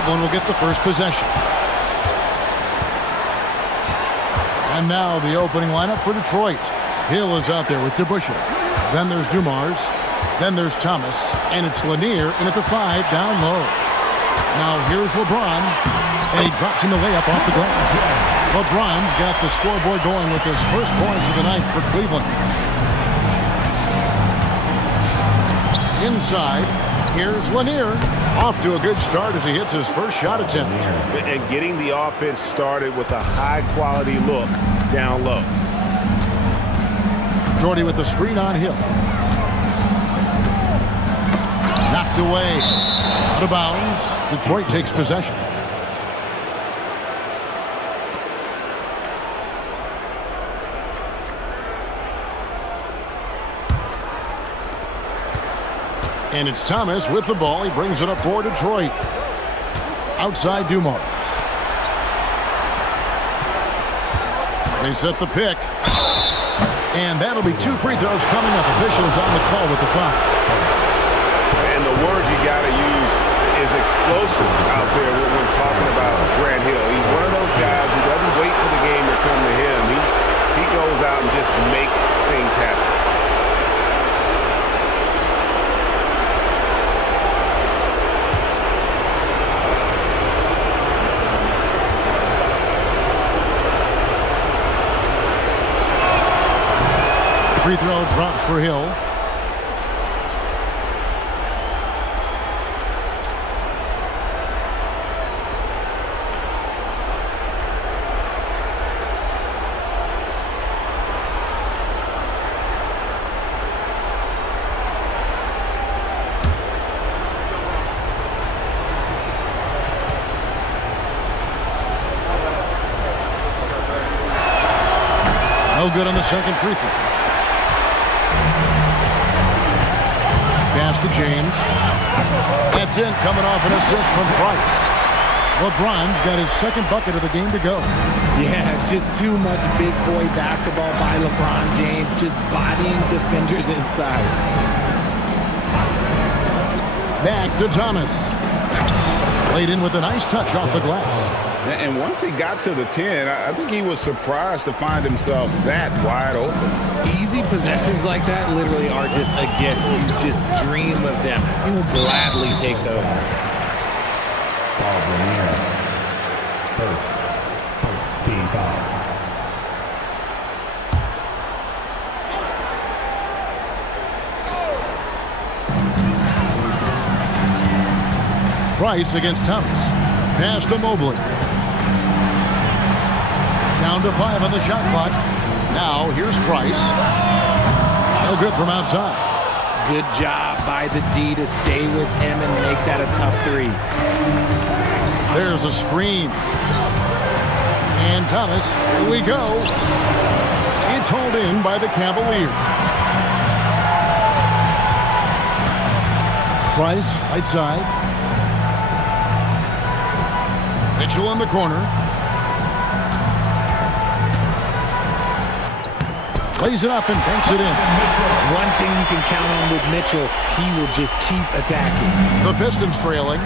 Cleveland will get the first possession. And now the opening lineup for Detroit. Hill is out there with DeBusschere. Then there's Dumars. Then there's Thomas. And it's Lanier in at the 5 down low. Now here's LeBron. And he drops in the layup off the glass. LeBron's got the scoreboard going with his first points of the night for Cleveland. Inside, here's Lanier. Off to a good start as he hits his first shot attempt. And getting the offense started with a high-quality look down low. Jordy with the screen on Hill. Knocked away. Out of bounds. Detroit takes possession. And it's Thomas with the ball. He brings it up for Detroit. Outside Dumars. They set the pick. And that'll be 2 free throws coming up. Officials on the call with the foul. And the words you got to use is explosive out there when talking about Grant Hill. He's one of those guys who doesn't wait for the game to come to him. He goes out and just makes things happen. Free throw drops for Hill. No good on the second free throw. Pass to James. That's in, coming off an assist from Price. LeBron's got his second bucket of the game to go. Yeah, just too much big boy basketball by LeBron James, just bodying defenders inside. Back to Thomas. Played in with a nice touch off the glass. And once he got to the 10, I think he was surprised to find himself that wide open. Easy possessions like that literally are just a gift. You just dream of them. You will gladly take those. First team foul. Price against Thomas. Pass to Mobley. Down to 5 on the shot clock. Now here's Price. No good from outside. Good job by the D to stay with him and make that a tough 3. There's a screen. And Thomas, here we go. It's hauled in by the Cavaliers. Price, right side. Mitchell in the corner. Plays it up and banks it in. One thing you can count on with Mitchell, he will just keep attacking. The Pistons trailing.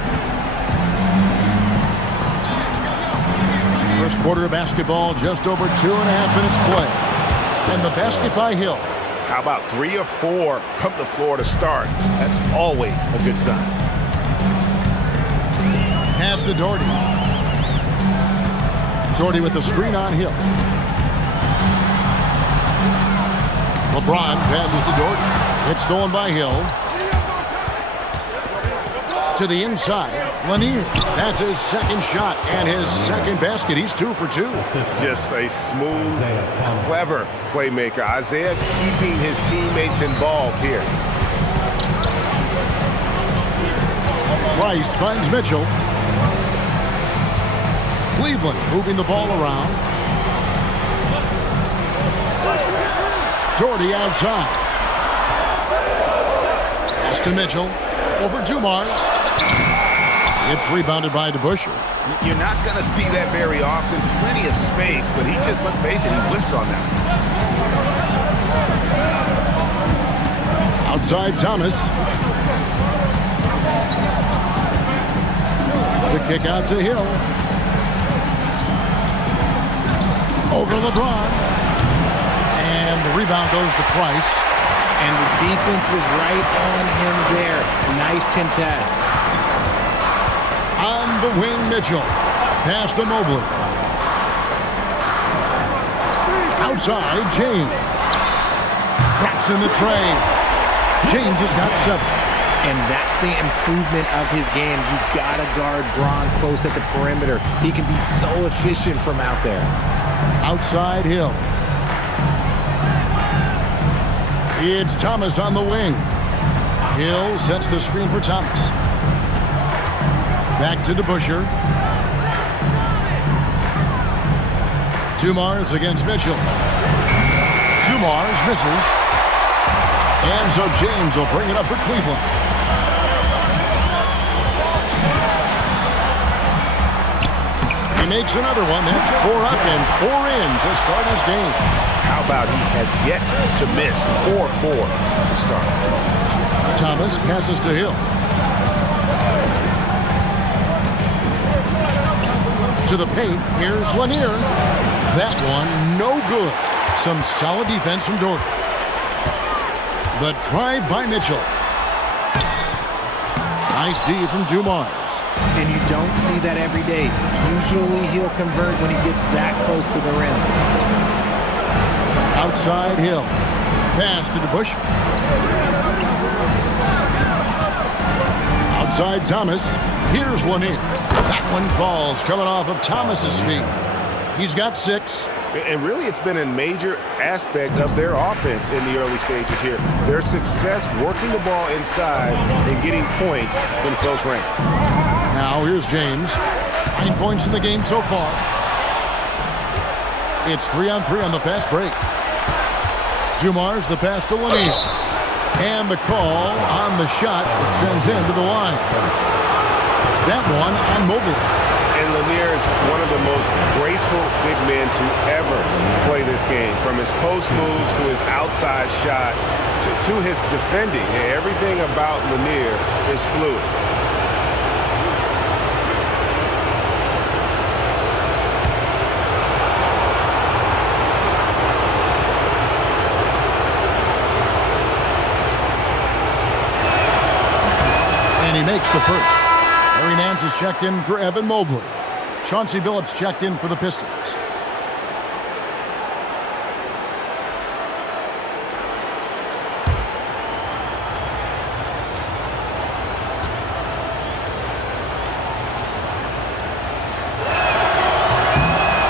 First quarter of basketball, just over 2.5 minutes play. And the basket by Hill. How about 3 or 4 from the floor to start? That's always a good sign. Pass to Doherty. Doherty with the screen on Hill. LeBron passes to Doherty. It's stolen by Hill. To the inside, Lanier. That's his second shot and his second basket. He's 2 for 2. Just a smooth, clever playmaker. Isaiah keeping his teammates involved here. Rice finds Mitchell. Cleveland moving the ball around. Doherty outside. Pass to Mitchell. Over Dumars. It's rebounded by DeBusschere. You're not going to see that very often. Plenty of space, but he just, let's face it, he whiffs on that. Outside Thomas. The kick out to Hill. Over LeBron. And the rebound goes to Price. And the defense was right on him there. Nice contest. On the wing, Mitchell. Pass to Mobley. Outside, James. Drops in the tray. James has got 7. And that's the improvement of his game. You gotta guard Bron close at the perimeter. He can be so efficient from out there. Outside, Hill. It's Thomas on the wing. Hill sets the screen for Thomas. Back to DeBusschere. Dumars against Mitchell. Dumars misses. And so James will bring it up for Cleveland. He makes another one. That's 4 up and 4 in to start his game. How about he has yet to miss 4-4 to start. Thomas passes to Hill. To the paint. Here's Lanier. That one, no good. Some solid defense from Doherty. The drive by Mitchell. Nice D from Dumars. And you don't see that every day. Usually he'll convert when he gets that close to the rim. Outside Hill. Pass to DeBusschere. Outside Thomas. Here's Lanier. That one falls coming off of Thomas's feet. He's got 6. And really, it's been a major aspect of their offense in the early stages here. Their success working the ball inside and getting points from close range. Now here's James. 9 points in the game so far. It's 3-on-3 on the fast break. Dumars the pass to Lanier. And the call on the shot that sends him to the line. That one on Mobley. And Lanier is one of the most graceful big men to ever play this game. From his post moves to his outside shot to his defending. Everything about Lanier is fluid. And he makes the first. Larry Nance is checked in for Evan Mobley. Chauncey Billups checked in for the Pistons.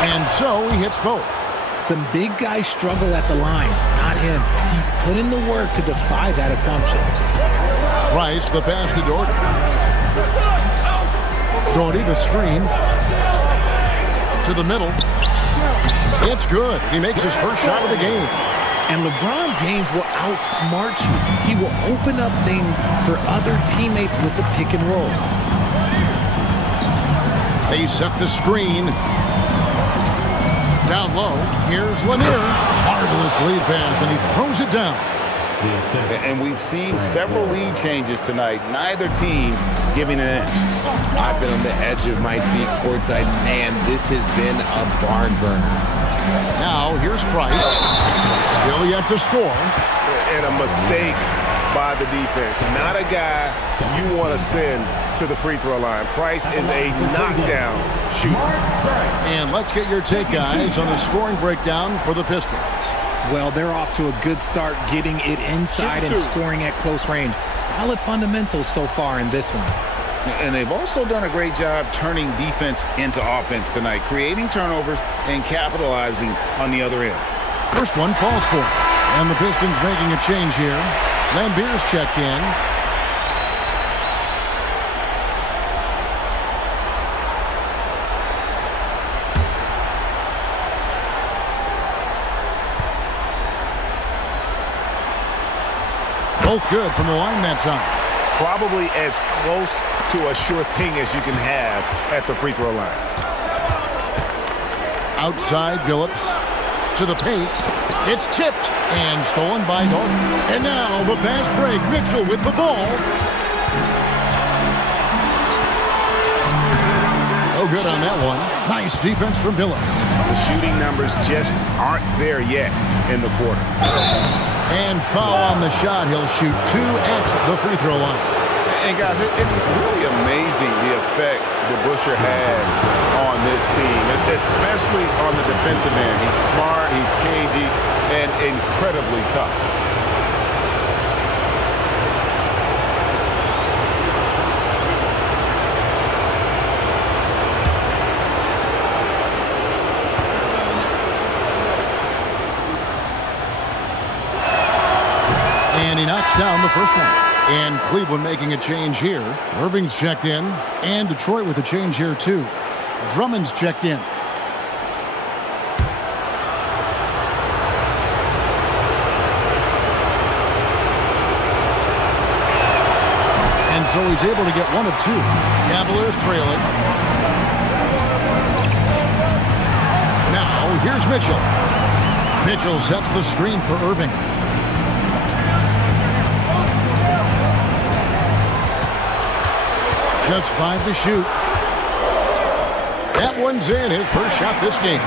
And so he hits both. Some big guys struggle at the line, not him. He's put in the work to defy that assumption. Price, the pass to Doherty. Doherty, the screen. To the middle. It's good. He makes his first shot of the game. And LeBron James will outsmart you. He will open up things for other teammates with the pick and roll. They set the screen. Down low. Here's Lanier. Marvelous lead pass, and he throws it down. And we've seen several lead changes tonight. Neither team giving an inch. I've been on the edge of my seat courtside. Man, this has been a barn burner. Now, here's Price. Still yet to score. And a mistake by the defense. Not a guy you want to send to the free throw line. Price is a knockdown shooter. And let's get your take, guys, on the scoring breakdown for the Pistons. Well, they're off to a good start getting it inside and scoring at close range. Solid fundamentals so far in this one. And they've also done a great job turning defense into offense tonight, creating turnovers and capitalizing on the other end. First one falls for it. And the Pistons making a change here. Lambier's checked in. Both good from the line that time. Probably as close to a sure thing as you can have at the free throw line. Outside Billups to the paint. It's tipped and stolen by Doherty. And now the fast break. Mitchell with the ball. No good on that one. Nice defense from Billups. The shooting numbers just aren't there yet in the quarter. And foul on the shot. He'll shoot 2 at the free throw line. And guys, it's really amazing the effect DeBusschere has on this team, and especially on the defensive end. He's smart, he's cagey, and incredibly tough. And he knocks down the first one. And Cleveland making a change here. Irving's checked in. And Detroit with a change here, too. Drummond's checked in. And so he's able to get 1 of 2. Cavaliers trailing. Now, here's Mitchell. Mitchell sets the screen for Irving. Just 5 to shoot. That one's in. His first shot this game.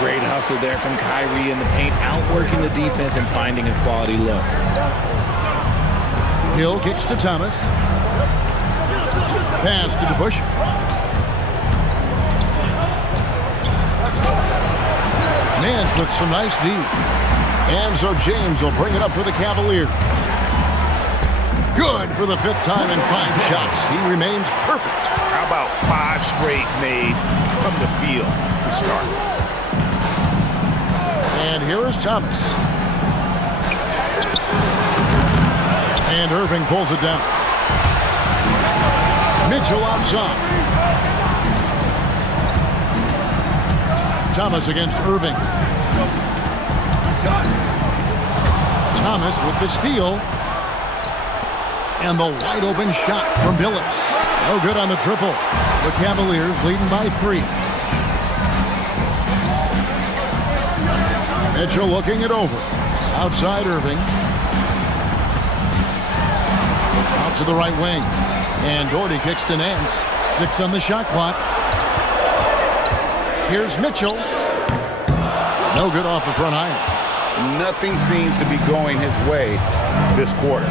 Great hustle there from Kyrie in the paint, outworking the defense and finding a quality look. Hill kicks to Thomas. Pass to DeBusschere. Nance with some nice D. And so James will bring it up for the Cavaliers. Good for the 5th time in 5 shots. He remains perfect. How about 5 straight made from the field to start? And here is Thomas. And Irving pulls it down. Mitchell outside. Thomas against Irving. Thomas with the steal. And the wide-open shot from Billups. No good on the triple. The Cavaliers leading by 3. Mitchell looking it over. Outside Irving. Out to the right wing. And Doherty kicks to Nance. 6 on the shot clock. Here's Mitchell. No good off the front iron. Nothing seems to be going his way this quarter.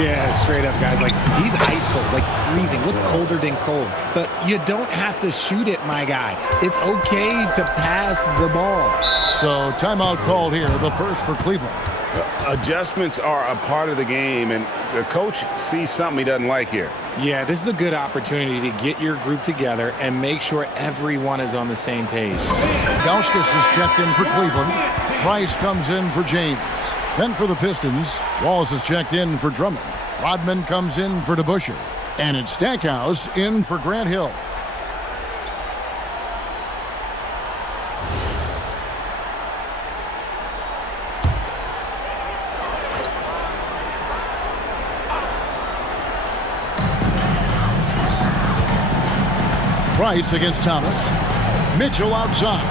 Yeah, straight up, guys. Like, he's ice cold, like freezing. What's colder than cold? But you don't have to shoot it, my guy. It's okay to pass the ball. So, timeout called here, the first for Cleveland. Adjustments are a part of the game, and the coach sees something he doesn't like here. Yeah, this is a good opportunity to get your group together and make sure everyone is on the same page. Gauskas is checked in for Cleveland. Price comes in for James. Then for the Pistons, Wallace is checked in for Drummond. Rodman comes in for DeBusschere. And it's Stackhouse in for Grant Hill. Price against Thomas. Mitchell outside.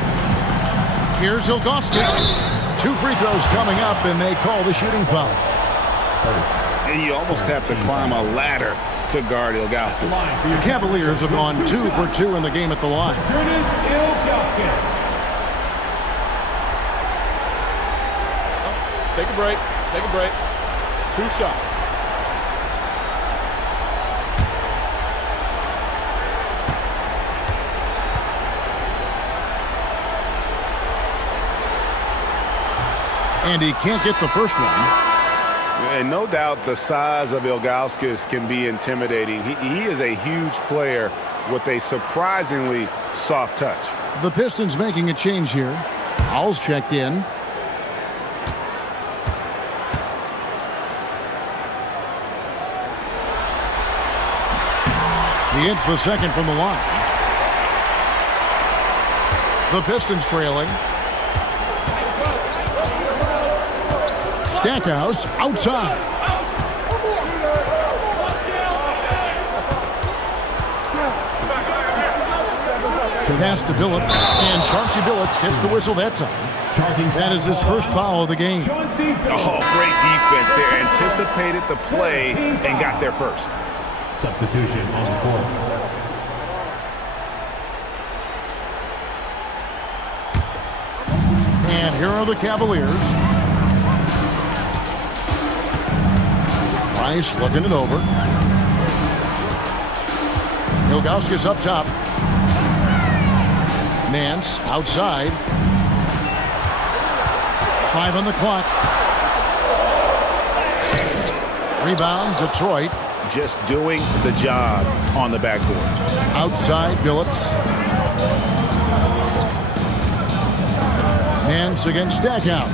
Here's Ilgauskas. 2 free throws coming up, and they call the shooting foul. And you almost have to climb a ladder to guard Ilgauskas. The Cavaliers have gone 2 for 2 in the game at the line. Take a break. Take a break. 2 shots. And he can't get the first one. And no doubt the size of Ilgauskas can be intimidating. He is a huge player with a surprisingly soft touch. The Pistons making a change here. Hall's checked in. He hits the second from the line. The Pistons trailing. Stackhouse outside. Pass to Billups, and Chauncey Billups gets the whistle that time. That is his first foul of the game. Oh, great defense there. Anticipated the play and got there first. Substitution on the court. here are the Cavaliers. Price looking it over. Ilgauskas up top. Nance outside. 5 on the clock. Rebound, Detroit. Just doing the job on the backboard. Outside, Billups. Nance against Stackhouse.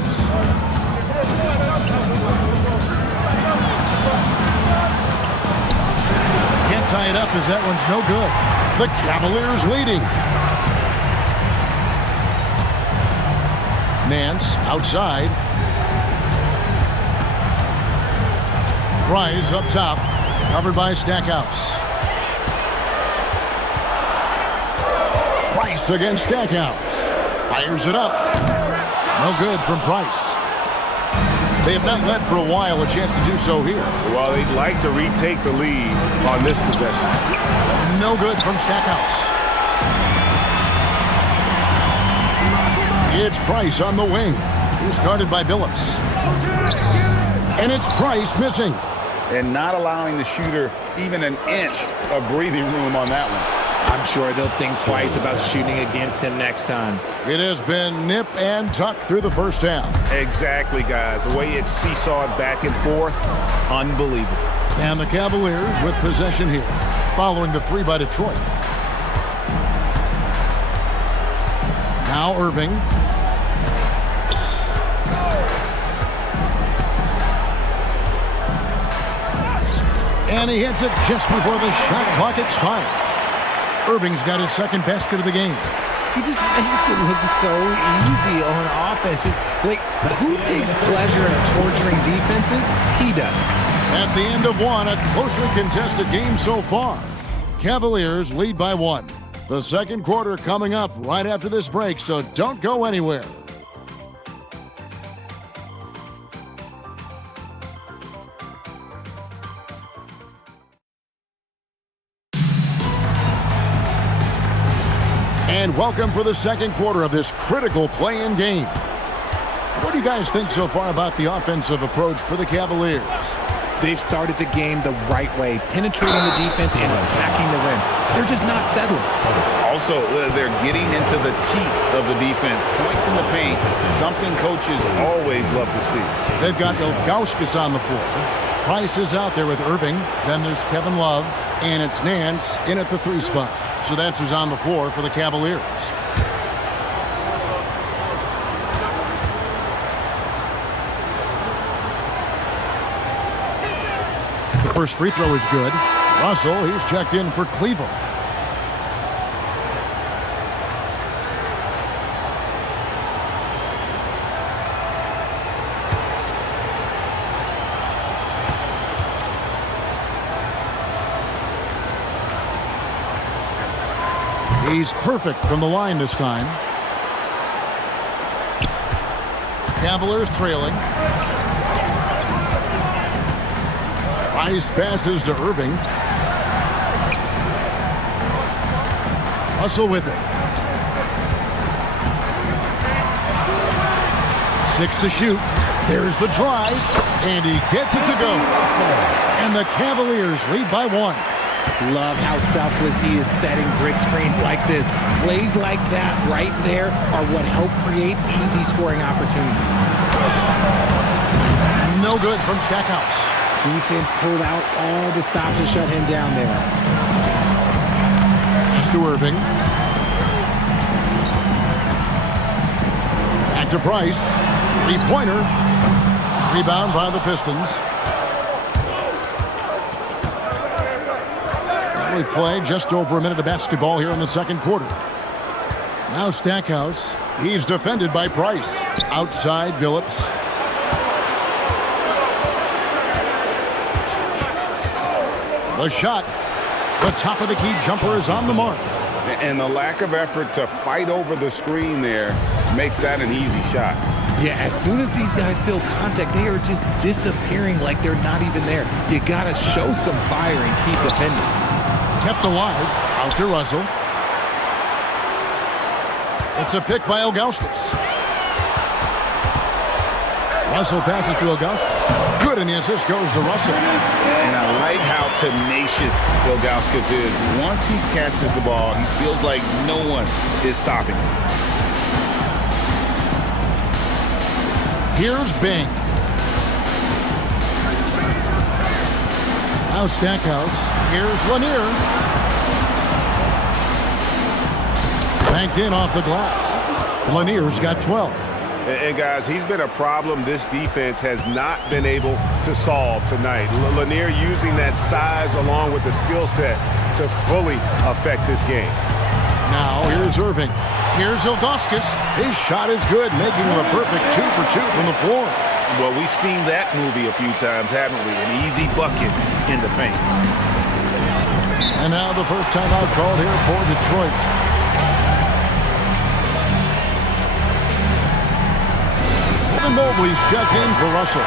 Can't tie it up as that one's no good. The Cavaliers leading. Nance outside. Price up top. Covered by Stackhouse. Price against Stackhouse. Fires it up. No good from Price. They have not led for a while. A chance to do so here. Well, they'd like to retake the lead on this possession. No good from Stackhouse. It's Price on the wing. He's guarded by Billups. And it's Price missing. And not allowing the shooter even an inch of breathing room on that one. I'm sure they'll think twice about shooting against him next time. It has been nip and tuck through the first half. Exactly, guys. The way it's seesawed back and forth, unbelievable. And the Cavaliers with possession here, following the 3 by Detroit. Now Irving. And he hits it just before the shot clock expires. Irving's got his second basket of the game. He just makes it look so easy on offense. Like, who takes pleasure in torturing defenses? He does. At the end of one, a closely contested game so far. Cavaliers lead by 1. The second quarter coming up right after this break, so don't go anywhere. And welcome for the second quarter of this critical play-in game. What do you guys think so far about the offensive approach for the Cavaliers? They've started the game the right way, penetrating the defense and attacking the rim. They're just not settling. Also, they're getting into the teeth of the defense. Points in the paint, something coaches always love to see. They've got Ilgauskas on the floor. Price is out there with Irving. Then there's Kevin Love. And it's Nance in at the 3 spot. So that's who's on the floor for the Cavaliers. The first free throw is good. Russell, he's checked in for Cleveland. He's perfect from the line this time. Cavaliers trailing. Price passes to Irving. Russell with it. 6 to shoot. There's the drive. And he gets it to go. And the Cavaliers lead by 1. Love how selfless he is setting brick screens like this. Plays like that right there are what help create easy scoring opportunities. No good from Stackhouse. Defense pulled out all the stops to shut him down there. Pass to Irving. Back to Price. 3-pointer. Rebound by the Pistons. We play just over a minute of basketball here in the second quarter. Now Stackhouse. He's defended by Price. Outside Billups. The shot. The top of the key jumper is on the mark. And the lack of effort to fight over the screen there makes that an easy shot. Yeah, as soon as these guys feel contact, they are just disappearing like they're not even there. You got to show some fire and keep defending. Kept alive. Out to Russell. It's a pick by Ilgauskas. Russell passes to Ilgauskas. Good, and the assist goes to Russell. And I like how tenacious Ilgauskas is. Once he catches the ball, he feels like no one is stopping him. Here's Bing. Now Stackhouse. Here's Lanier. Banked in off the glass. Lanier's got 12. And guys, he's been a problem this defense has not been able to solve tonight. Lanier using that size along with the skill set to fully affect this game. Now here's Irving. Here's Ilgauskas. His shot is good, making him a perfect 2 for 2 from the floor. Well, we've seen that movie a few times, haven't we? An easy bucket in the paint. And now the first timeout called here for Detroit. Evan Mobley's checked in for Russell.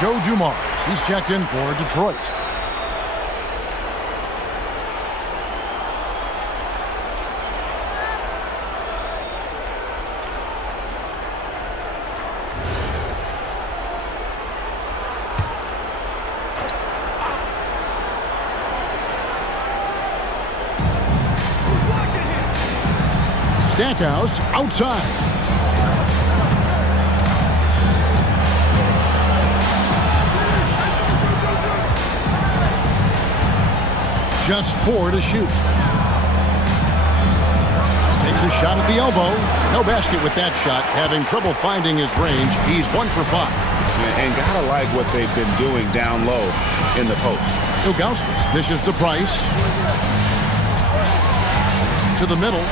Joe Dumars, he's checked in for Detroit. Stackhouse outside. Just 4 to shoot. Takes a shot at the elbow. No basket with that shot. Having trouble finding his range. He's 1 for 5. And gotta like what they've been doing down low in the post. Ilgauskas dishes to Price. To the middle.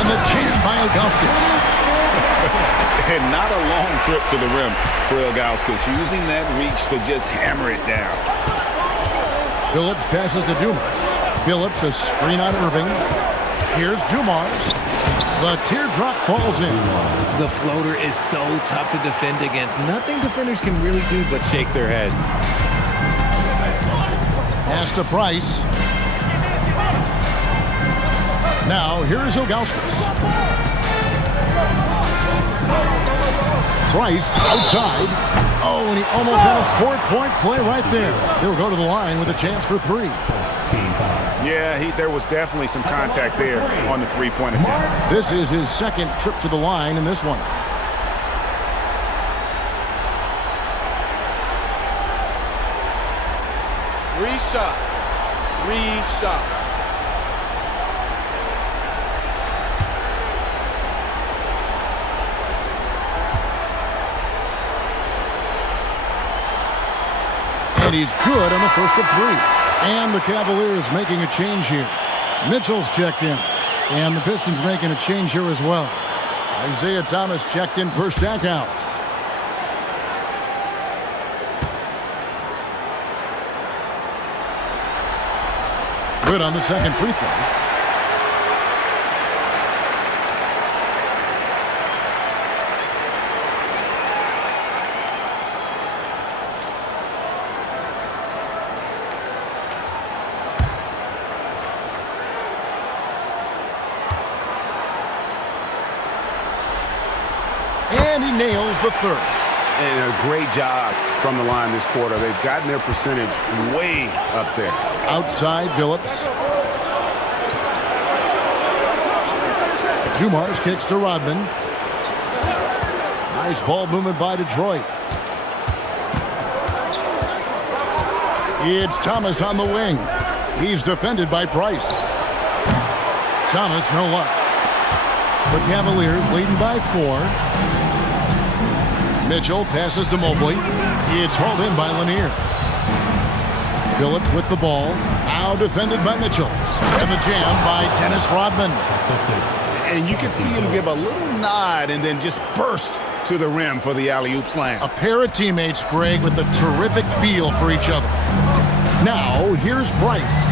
And the jam by Ilgauskas. And not a long trip to the rim for Ilgauskas, using that reach to just hammer it down. Phillips passes to Dumars. Phillips a screen on Irving. Here's Dumars. The teardrop falls in. The floater is so tough to defend against. Nothing defenders can really do but shake their heads. Pass to Price. Now, here's Ilgauskas. Price outside. Oh, and he almost had a 4-point play right there. He'll go to the line with a chance for 3. Yeah, there was definitely some contact there on the three-point attempt. This is his second trip to the line in this one. Three shots. And he's good on the first of 3. And the Cavaliers making a change here. Mitchell's checked in. And the Pistons making a change here as well. Isaiah Thomas checked in for Stackhouse. Good on the second free throw. And he nails the third. And a great job from the line this quarter. They've gotten their percentage way up there. Outside, Phillips. Dumars kicks to Rodman. Nice ball movement by Detroit. It's Thomas on the wing. He's defended by Price. Thomas, no luck. The Cavaliers leading by 4. Mitchell passes to Mobley. It's hauled in by Lanier. Phillips with the ball. Now defended by Mitchell. And the jam by Dennis Rodman. And you can see him give a little nod and then just burst to the rim for the alley-oop slam. A pair of teammates, Greg, with a terrific feel for each other. Now, here's Price.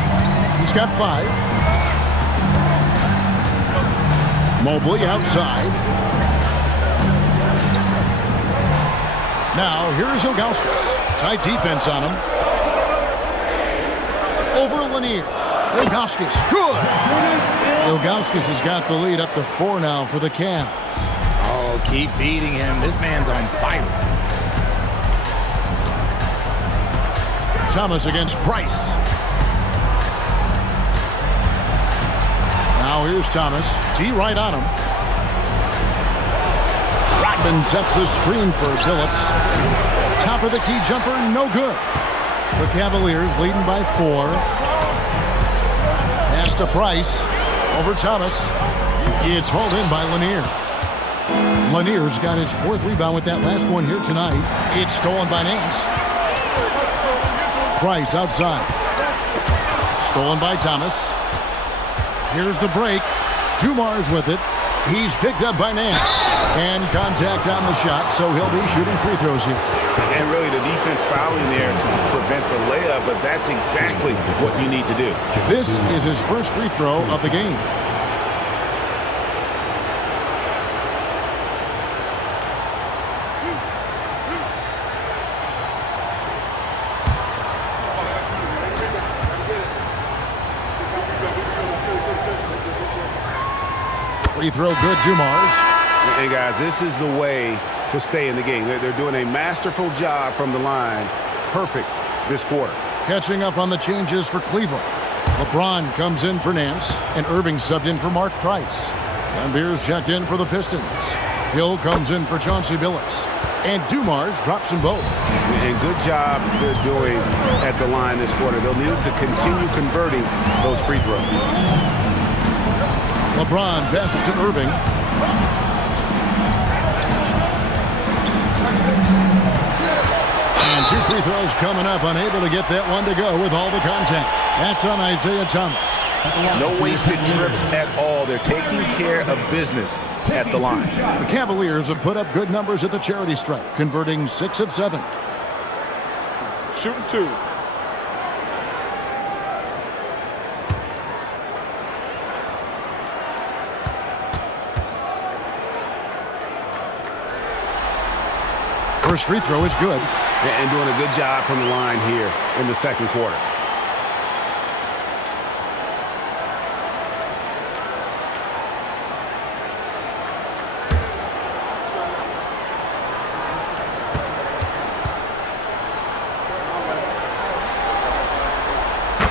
He's got 5. Mobley outside. Now, here's Ilgauskas. Tight defense on him. Over Lanier. Ilgauskas, good! Ilgauskas has got the lead up to 4 now for the Cavs. Oh, keep feeding him. This man's on fire. Thomas against Price. Now here's Thomas. T right on him. Rodman sets the screen for Phillips. Top of the key jumper, no good. The Cavaliers leading by 4. Pass to Price. Over Thomas. It's hauled in by Lanier. Lanier's got his 4th rebound with that last one here tonight. It's stolen by Nance. Price outside. Stolen by Thomas. Here's the break. Dumars with it. He's picked up by Nance. And contact on the shot, so he'll be shooting free throws here. And really the defense fouling there to prevent the layup, but that's exactly what you need to do. This is his first free throw of the game. Free throw good, Dumars. Hey, guys, this is the way to stay in the game. They're doing a masterful job from the line. Perfect this quarter. Catching up on the changes for Cleveland. LeBron comes in for Nance, and Irving subbed in for Mark Price. Lambeer's checked in for the Pistons. Hill comes in for Chauncey Billups. And Dumars drops them both. And good job they're doing at the line this quarter. They'll need to continue converting those free throws. LeBron passes to Irving. And 2 free throws coming up. Unable to get that one to go with all the contact. That's on Isaiah Thomas. No wasted trips at all. They're taking care of business at the line. The Cavaliers have put up good numbers at the charity stripe, converting 6 of 7. Shooting 2. First free throw is good. And doing a good job from the line here in the second quarter.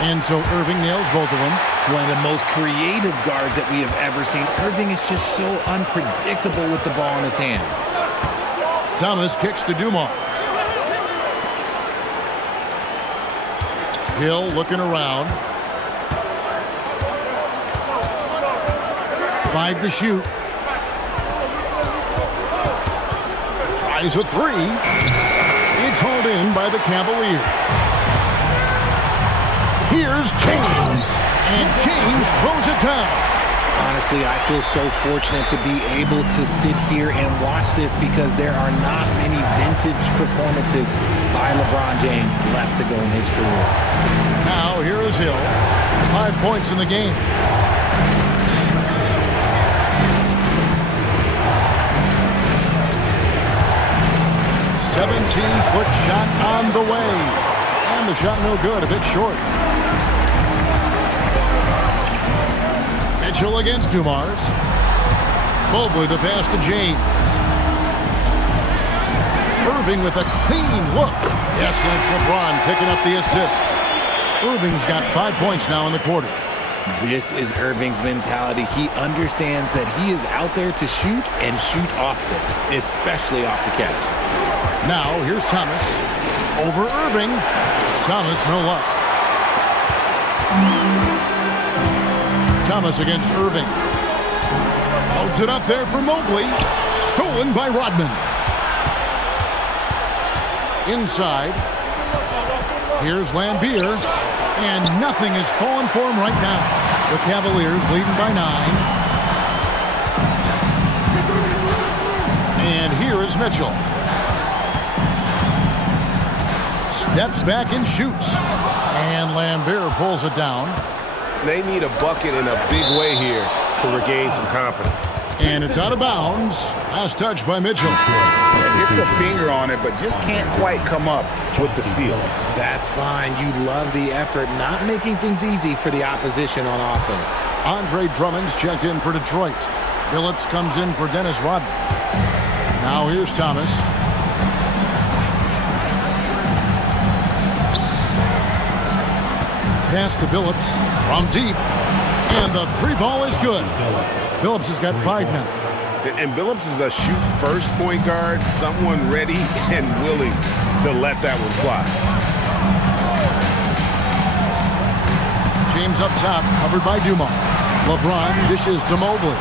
And so Irving nails both of them. One of the most creative guards that we have ever seen. Irving is just so unpredictable with the ball in his hands. Thomas kicks to Dumars. Hill looking around. 5 to shoot. Tries a 3. It's hauled in by the Cavaliers. Here's James. And James throws it down. Honestly, I feel so fortunate to be able to sit here and watch this because there are not many vintage performances by LeBron James left to go in his career. Now here is Hill. 5 points in the game. "17-foot shot on the way. And the shot no good, a bit short. Mitchell against Dumars. Mobley the pass to James. Irving with a clean look. Yes, and it's LeBron picking up the assist. Irving's got 5 points now in the quarter. This is Irving's mentality. He understands that he is out there to shoot and shoot often, especially off the catch. Now here's Thomas. Over Irving. Thomas no luck. Thomas against Irving. Holds it up there for Mobley. Stolen by Rodman. Inside. Here's Lambeer. And nothing is falling for him right now. The Cavaliers leading by 9. And here is Mitchell. Steps back and shoots. And Lambeer pulls it down. They need a bucket in a big way here to regain some confidence. And it's out of bounds. Last touch by Mitchell. Hits a finger on it, but just can't quite come up with the steal. That's fine. You love the effort, not making things easy for the opposition on offense. Andre Drummond's checked in for Detroit. Billups comes in for Dennis Rodman. Now here's Thomas. Pass to Billups from deep. And the three ball is good. Billups has got 5 now. And Billups is a shoot-first point guard, someone ready and willing to let that one fly. James up top, covered by Dumars. LeBron dishes to Mobley.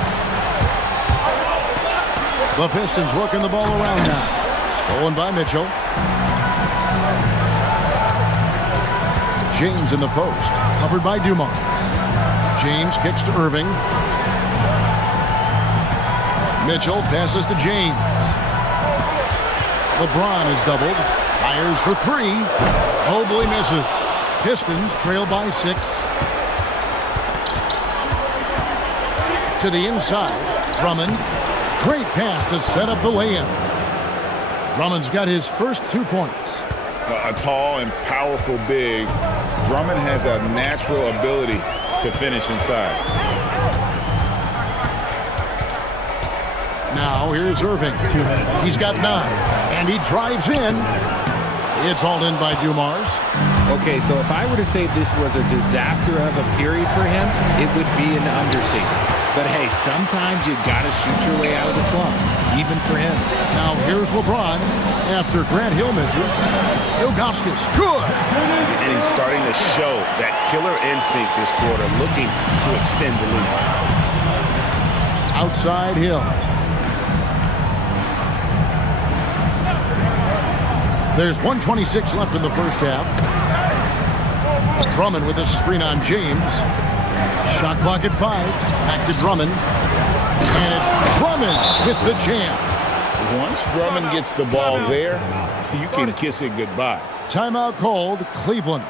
The Pistons working the ball around now. Stolen by Mitchell. James in the post, covered by Dumars. James kicks to Irving. Mitchell passes to James. LeBron is doubled. Fires for 3. Mobley misses. Pistons trail by 6. To the inside. Drummond. Great pass to set up the lay-in. Drummond's got his first 2 points. A tall and powerful big, Drummond has a natural ability to finish inside. Now here's Irving. He's got 9, and he drives in. It's hauled in by Dumars. Okay, so if I were to say this was a disaster of a period for him, it would be an understatement. But hey, sometimes you gotta shoot your way out of the slump, even for him. Now here's LeBron after Grant Hill misses. Ilgauskas, good! And he's starting to show that killer instinct this quarter, looking to extend the lead. Outside Hill. There's 1:26 left in the first half. Drummond with a screen on James. Shot clock at 5. Back to Drummond. And it's Drummond with the jam. Once Drummond gets the ball there, you can kiss it goodbye. Timeout called, Cleveland.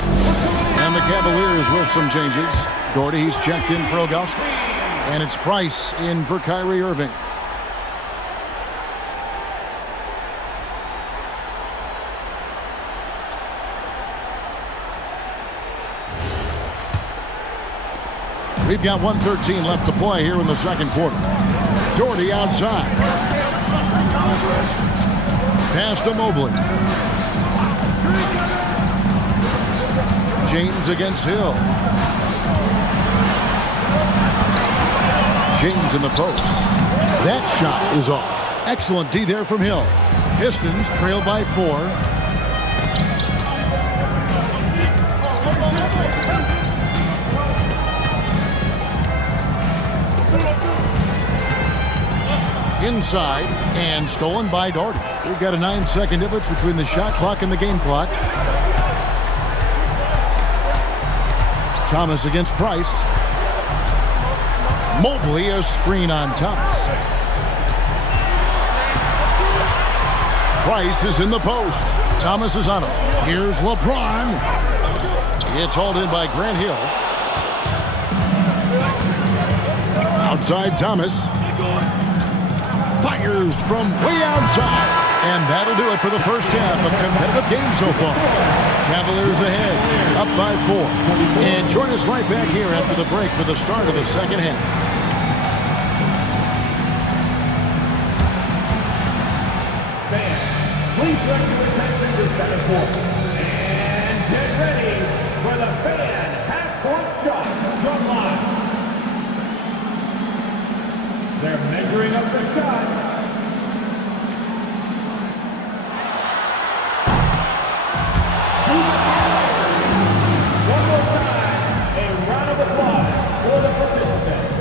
And the Cavaliers with some changes. Doherty's checked in for Ilgauskas. And it's Price in for Kyrie Irving. We've got 1:13 left to play here in the second quarter. Doherty outside. Pass to Mobley. James against Hill. James in the post. That shot is off. Excellent D there from Hill. Pistons trail by 4. Inside and stolen by Doherty. We've got a 9-second difference between the shot clock and the game clock. Thomas against Price. Mobley, a screen on Thomas. Price is in the post. Thomas is on him. Here's LeBron. It's hauled in by Grant Hill. Outside Thomas. Fires from way outside. And that'll do it for the first half. A competitive game so far. Cavaliers ahead, up by 4. And join us right back here after the break for the start of the second half. Please direct your attention to second quarter. And get ready for the fan half-court shot from line. They're measuring up the shot. One more time, a round of applause for the participants.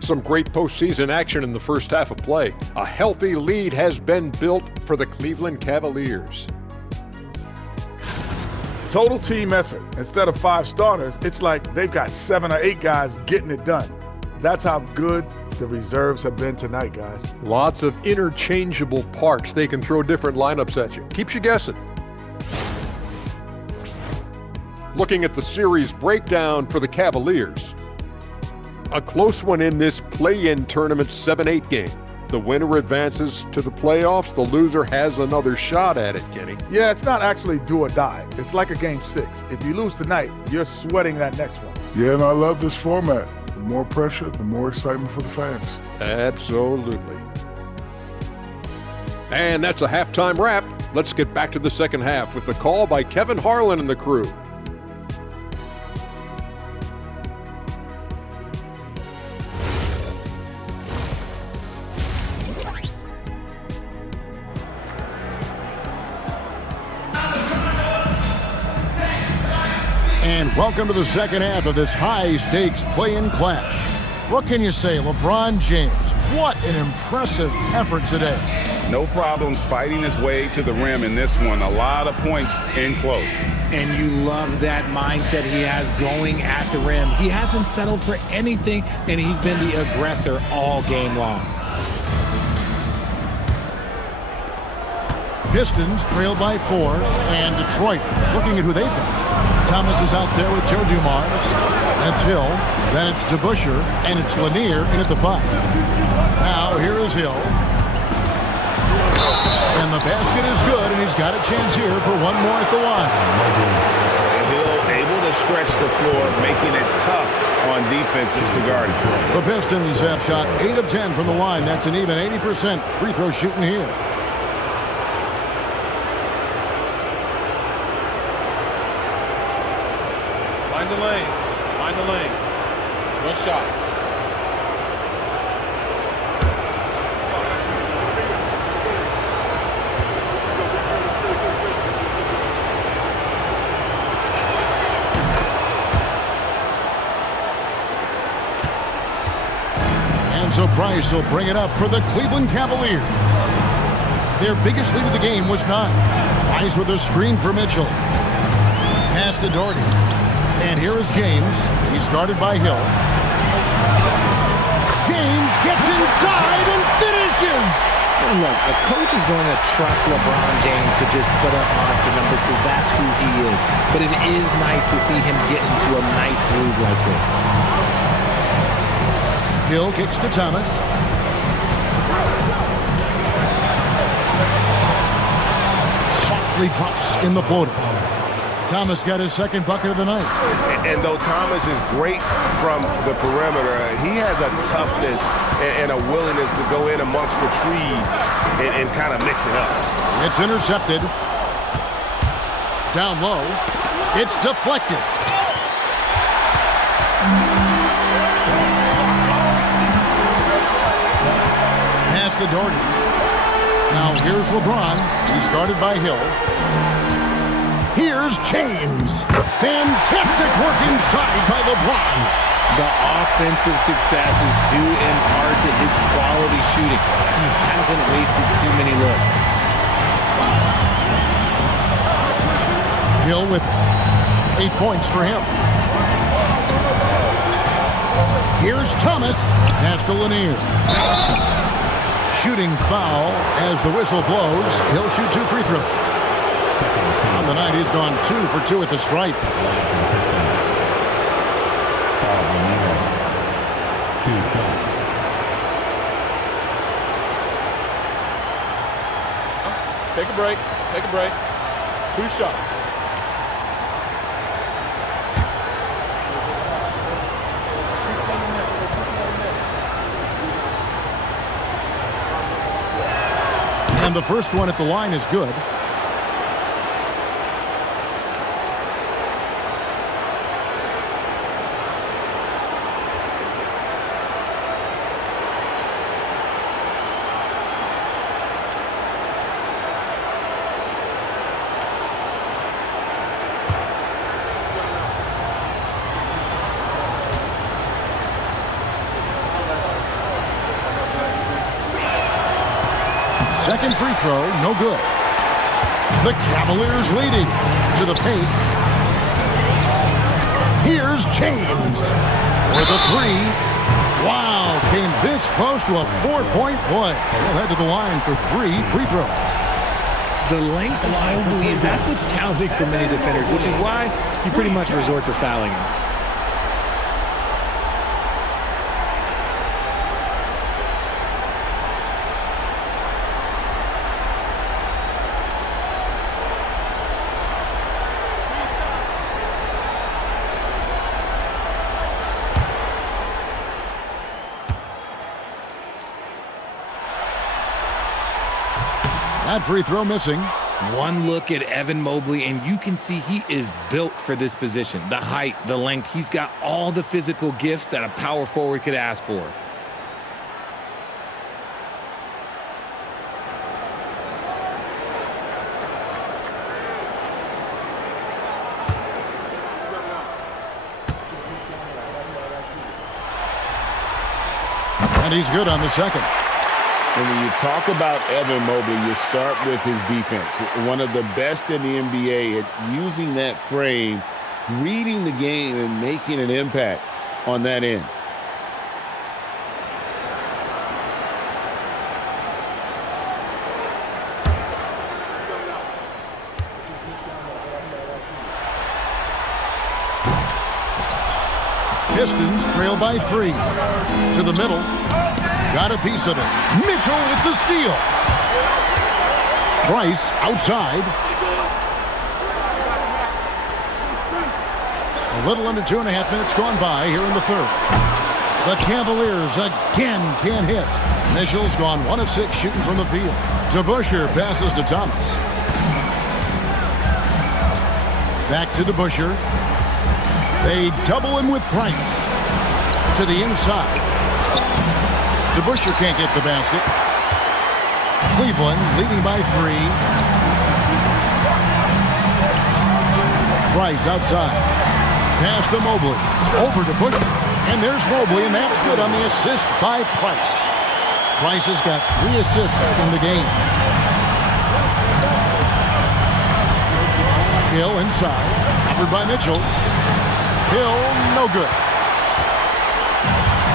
Some great postseason action in the first half of play. A healthy lead has been built for the Cleveland Cavaliers. Total team effort. Instead of 5 starters, it's like they've got 7 or 8 guys getting it done. That's how good the reserves have been tonight, guys. Lots of interchangeable parts. They can throw different lineups at you. Keeps you guessing. Looking at the series breakdown for the Cavaliers. A close one in this play-in tournament 7-8 game. The winner advances to the playoffs. The loser has another shot at it, Kenny. Yeah, it's not actually do or die. It's like a game 6. If you lose tonight, you're sweating that next one. Yeah, and I love this format. The more pressure, the more excitement for the fans. Absolutely. And that's a halftime wrap. Let's get back to the second half with the call by Kevin Harlan and the crew. And welcome to the second half of this high-stakes play-in clash. What can you say, LeBron James? What an impressive effort today. No problems fighting his way to the rim in this one. A lot of points in close. And you love that mindset he has going at the rim. He hasn't settled for anything, and he's been the aggressor all game long. Pistons trail by 4, and Detroit looking at who they've got. Thomas is out there with Joe Dumars. That's Hill. Then it's DeBusschere, and it's Lanier in at the 5. Now here is Hill. And the basket is good, and he's got a chance here for one more at the line. Hill able to stretch the floor, making it tough on defenses to guard him. The Pistons have shot 8 of 10 from the line. That's an even 80% free throw shooting here. Find the lanes. Find the lanes. One shot. And so Price will bring it up for the Cleveland Cavaliers. Their biggest lead of the game was 9. Price with a screen for Mitchell. Pass to Doherty. And here is James. He's guarded by Hill. James gets inside and finishes. And look, a coach is going to trust LeBron James to just put up monster numbers because that's who he is. But it is nice to see him get into a nice groove like this. Hill kicks to Thomas. Softly drops in the floater. Thomas got his second bucket of the night. And though Thomas is great from the perimeter, he has a toughness and a willingness to go in amongst the trees and kind of mix it up. It's intercepted. Down low. It's deflected. Pass to Doherty. Now here's LeBron. He's guarded by Hill. Here's James. Fantastic work inside by LeBron. The offensive success is due in part to his quality shooting. He hasn't wasted too many looks. Hill with 8 points for him. Here's Thomas. Pass to Lanier. Shooting foul as the whistle blows. He'll shoot 2 free throws. On the night, he's gone 2 for 2 at the stripe. Take a break. Take a break. 2 shots. And the first one at the line is good. Second free throw, no good. The Cavaliers leading to the paint. Here's James for the 3. Wow, came this close to a 4-point play. He'll head to the line for 3 free throws. The length globally is that's what's challenging for many defenders, which is why you pretty much resort to fouling him. That free throw missing. One look at Evan Mobley, and you can see he is built for this position. The height, the length, he's got all the physical gifts that a power forward could ask for. And he's good on the second. And when you talk about Evan Mobley, you start with his defense. One of the best in the NBA at using that frame, reading the game, and making an impact on that end. Pistons trail by 3. To the middle. Got a piece of it. Mitchell with the steal. Price outside. A little under 2.5 minutes gone by here in the third. The Cavaliers again can't hit. Mitchell's gone 1 of 6 shooting from the field. DeBusschere passes to Thomas. Back to DeBusschere. They double him with Price. To the inside. DeBusschere can't get the basket. Cleveland leading by 3. Price outside. Pass to Mobley. Over to DeBusschere. And there's Mobley, and that's good on the assist by Price. Price has got 3 assists in the game. Hill inside. Covered by Mitchell. Hill, no good.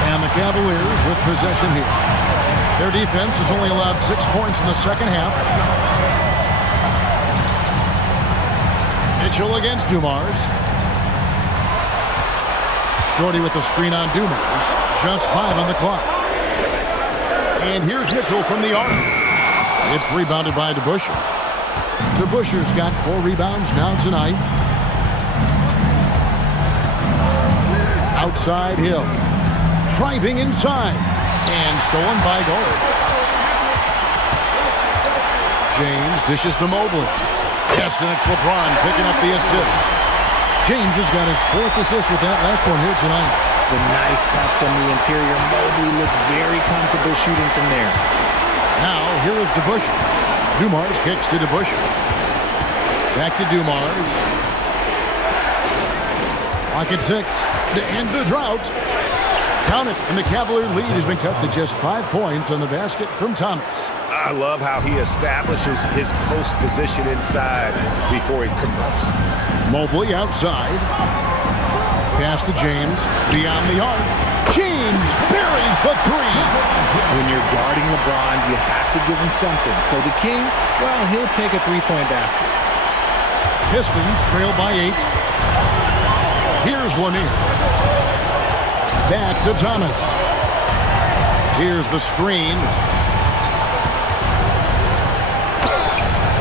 And the Cavaliers with possession here. Their defense has only allowed 6 points in the second half. Mitchell against Dumars. Doherty with the screen on Dumars. Just 5 on the clock. And here's Mitchell from the arc. It's rebounded by DeBusschere. DeBusschere's got 4 rebounds now tonight. Outside Hill. Driving inside. And stolen by Doherty. James dishes to Mobley. Yes, and it's LeBron picking up the assist. James has got his 4th assist with that last one here tonight. The nice touch from the interior. Mobley looks very comfortable shooting from there. Now, here is DeBusschere. Dumars kicks to DeBusschere. Back to Dumars. Clock at 6. To end the drought. Count it. And the Cavalier lead has been cut to just 5 points on the basket from Thomas. I love how he establishes his post position inside before he converts. Mobley outside. Pass to James. Beyond the arc. James buries the 3. When you're guarding LeBron, you have to give him something. So the King, well, he'll take a 3-point basket. Pistons trail by 8. Here's Lanier. Back to Thomas. Here's the screen.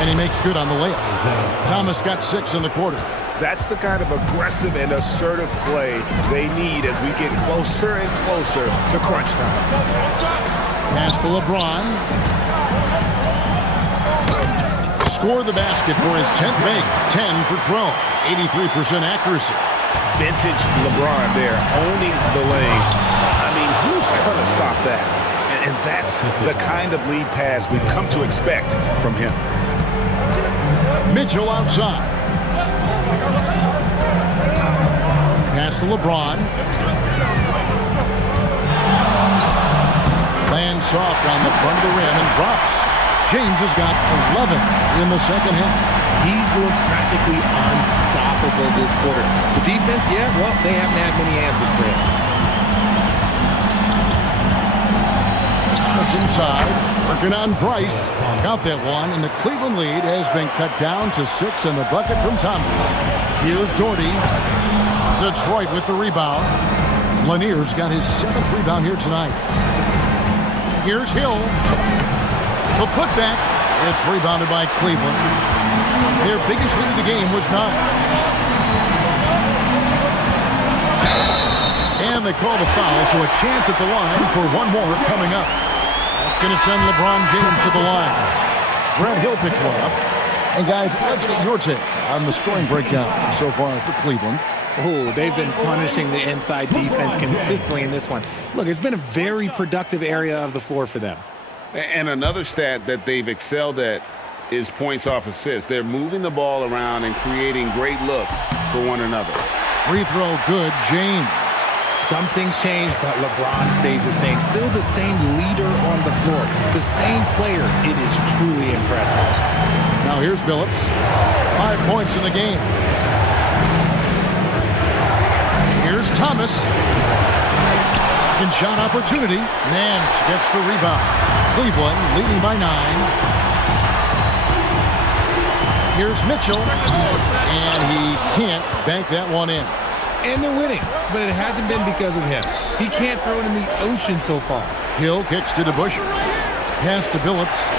And he makes good on the layup. Thomas got 6 in the quarter. That's the kind of aggressive and assertive play they need as we get closer and closer to crunch time. Pass to LeBron. Score the basket for his 10th make. 10 for 12. 83% accuracy. Vintage LeBron there, owning the lane. I mean, who's going to stop that? And that's the kind of lead pass we've come to expect from him. Mitchell outside. Pass to LeBron. Lands soft on the front of the rim and drops. James has got 11 in the second half. He's looked practically unstoppable this quarter. The defense, yeah, well, they haven't had many answers for him. Thomas inside, working on Price. Got that one, and the Cleveland lead has been cut down to 6 in the bucket from Thomas. Here's Doherty. Detroit with the rebound. Lanier's got his 7th rebound here tonight. Here's Hill. The putback. It's rebounded by Cleveland. Their biggest lead of the game was 9. And they call the foul, so a chance at the line for one more coming up. That's going to send LeBron James to the line. Grant Hill picks one up. And guys, let's get your take on the scoring breakdown so far for Cleveland. Oh, they've been punishing the inside defense consistently in this one. Look, it's been a very productive area of the floor for them. And another stat that they've excelled at is points off assists. They're moving the ball around and creating great looks for one another. Free throw good, James. Some things change, but LeBron stays the same. Still the same leader on the floor. The same player. It is truly impressive. Now here's Billups. 5 points in the game. Here's Thomas. Second shot opportunity. Nance gets the rebound. Cleveland leading by 9. Here's Mitchell. And he can't bank that one in. And they're winning, but it hasn't been because of him. He can't throw it in the ocean so far. Hill kicks to DeBusschere. Pass to Billups.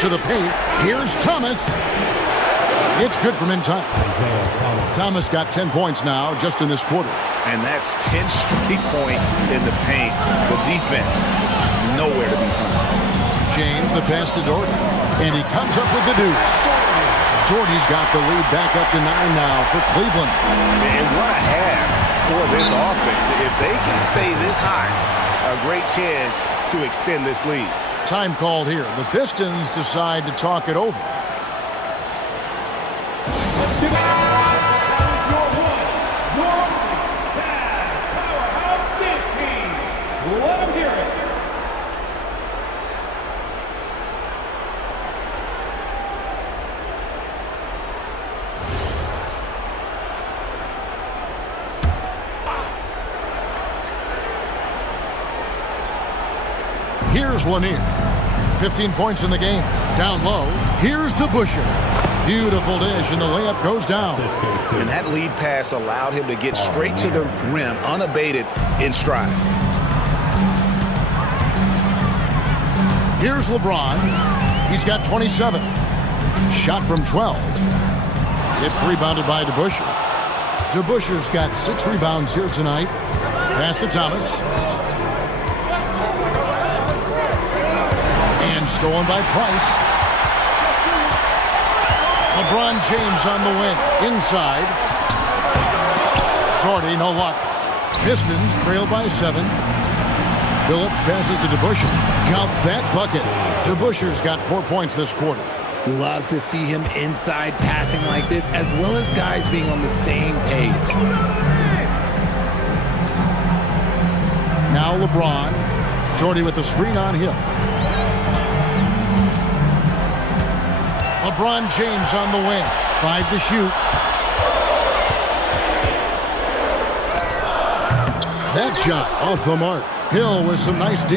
To the paint. Here's Thomas. It's good from in time. Thomas got 10 points now just in this quarter. And that's 10 straight points in the paint. The defense, nowhere to be found. James, the pass to Doherty. And he comes up with the deuce. Doherty's got the lead back up to 9 now for Cleveland. And what a half for this offense. If they can stay this high, a great chance to extend this lead. Time called here. The Pistons decide to talk it over. Here's Lanier. 15 points in the game. Down low. Here's DeBusschere. Beautiful dish, and the layup goes down. And that lead pass allowed him to get straight to the rim, unabated, in stride. Here's LeBron. He's got 27. Shot from 12. It's rebounded by DeBusschere. DeBusschere's got 6 rebounds here tonight. Pass to Thomas. Stolen by Price. LeBron James on the wing. Inside. Doherty, no luck. Pistons trail by 7. Billups passes to DeBusschere. Count that bucket. DeBusschere's got 4 points this quarter. Love to see him inside passing like this, as well as guys being on the same page. Now LeBron. Doherty with the screen on Hill. LeBron James on the wing. 5 to shoot. That shot off the mark. Hill with some nice D.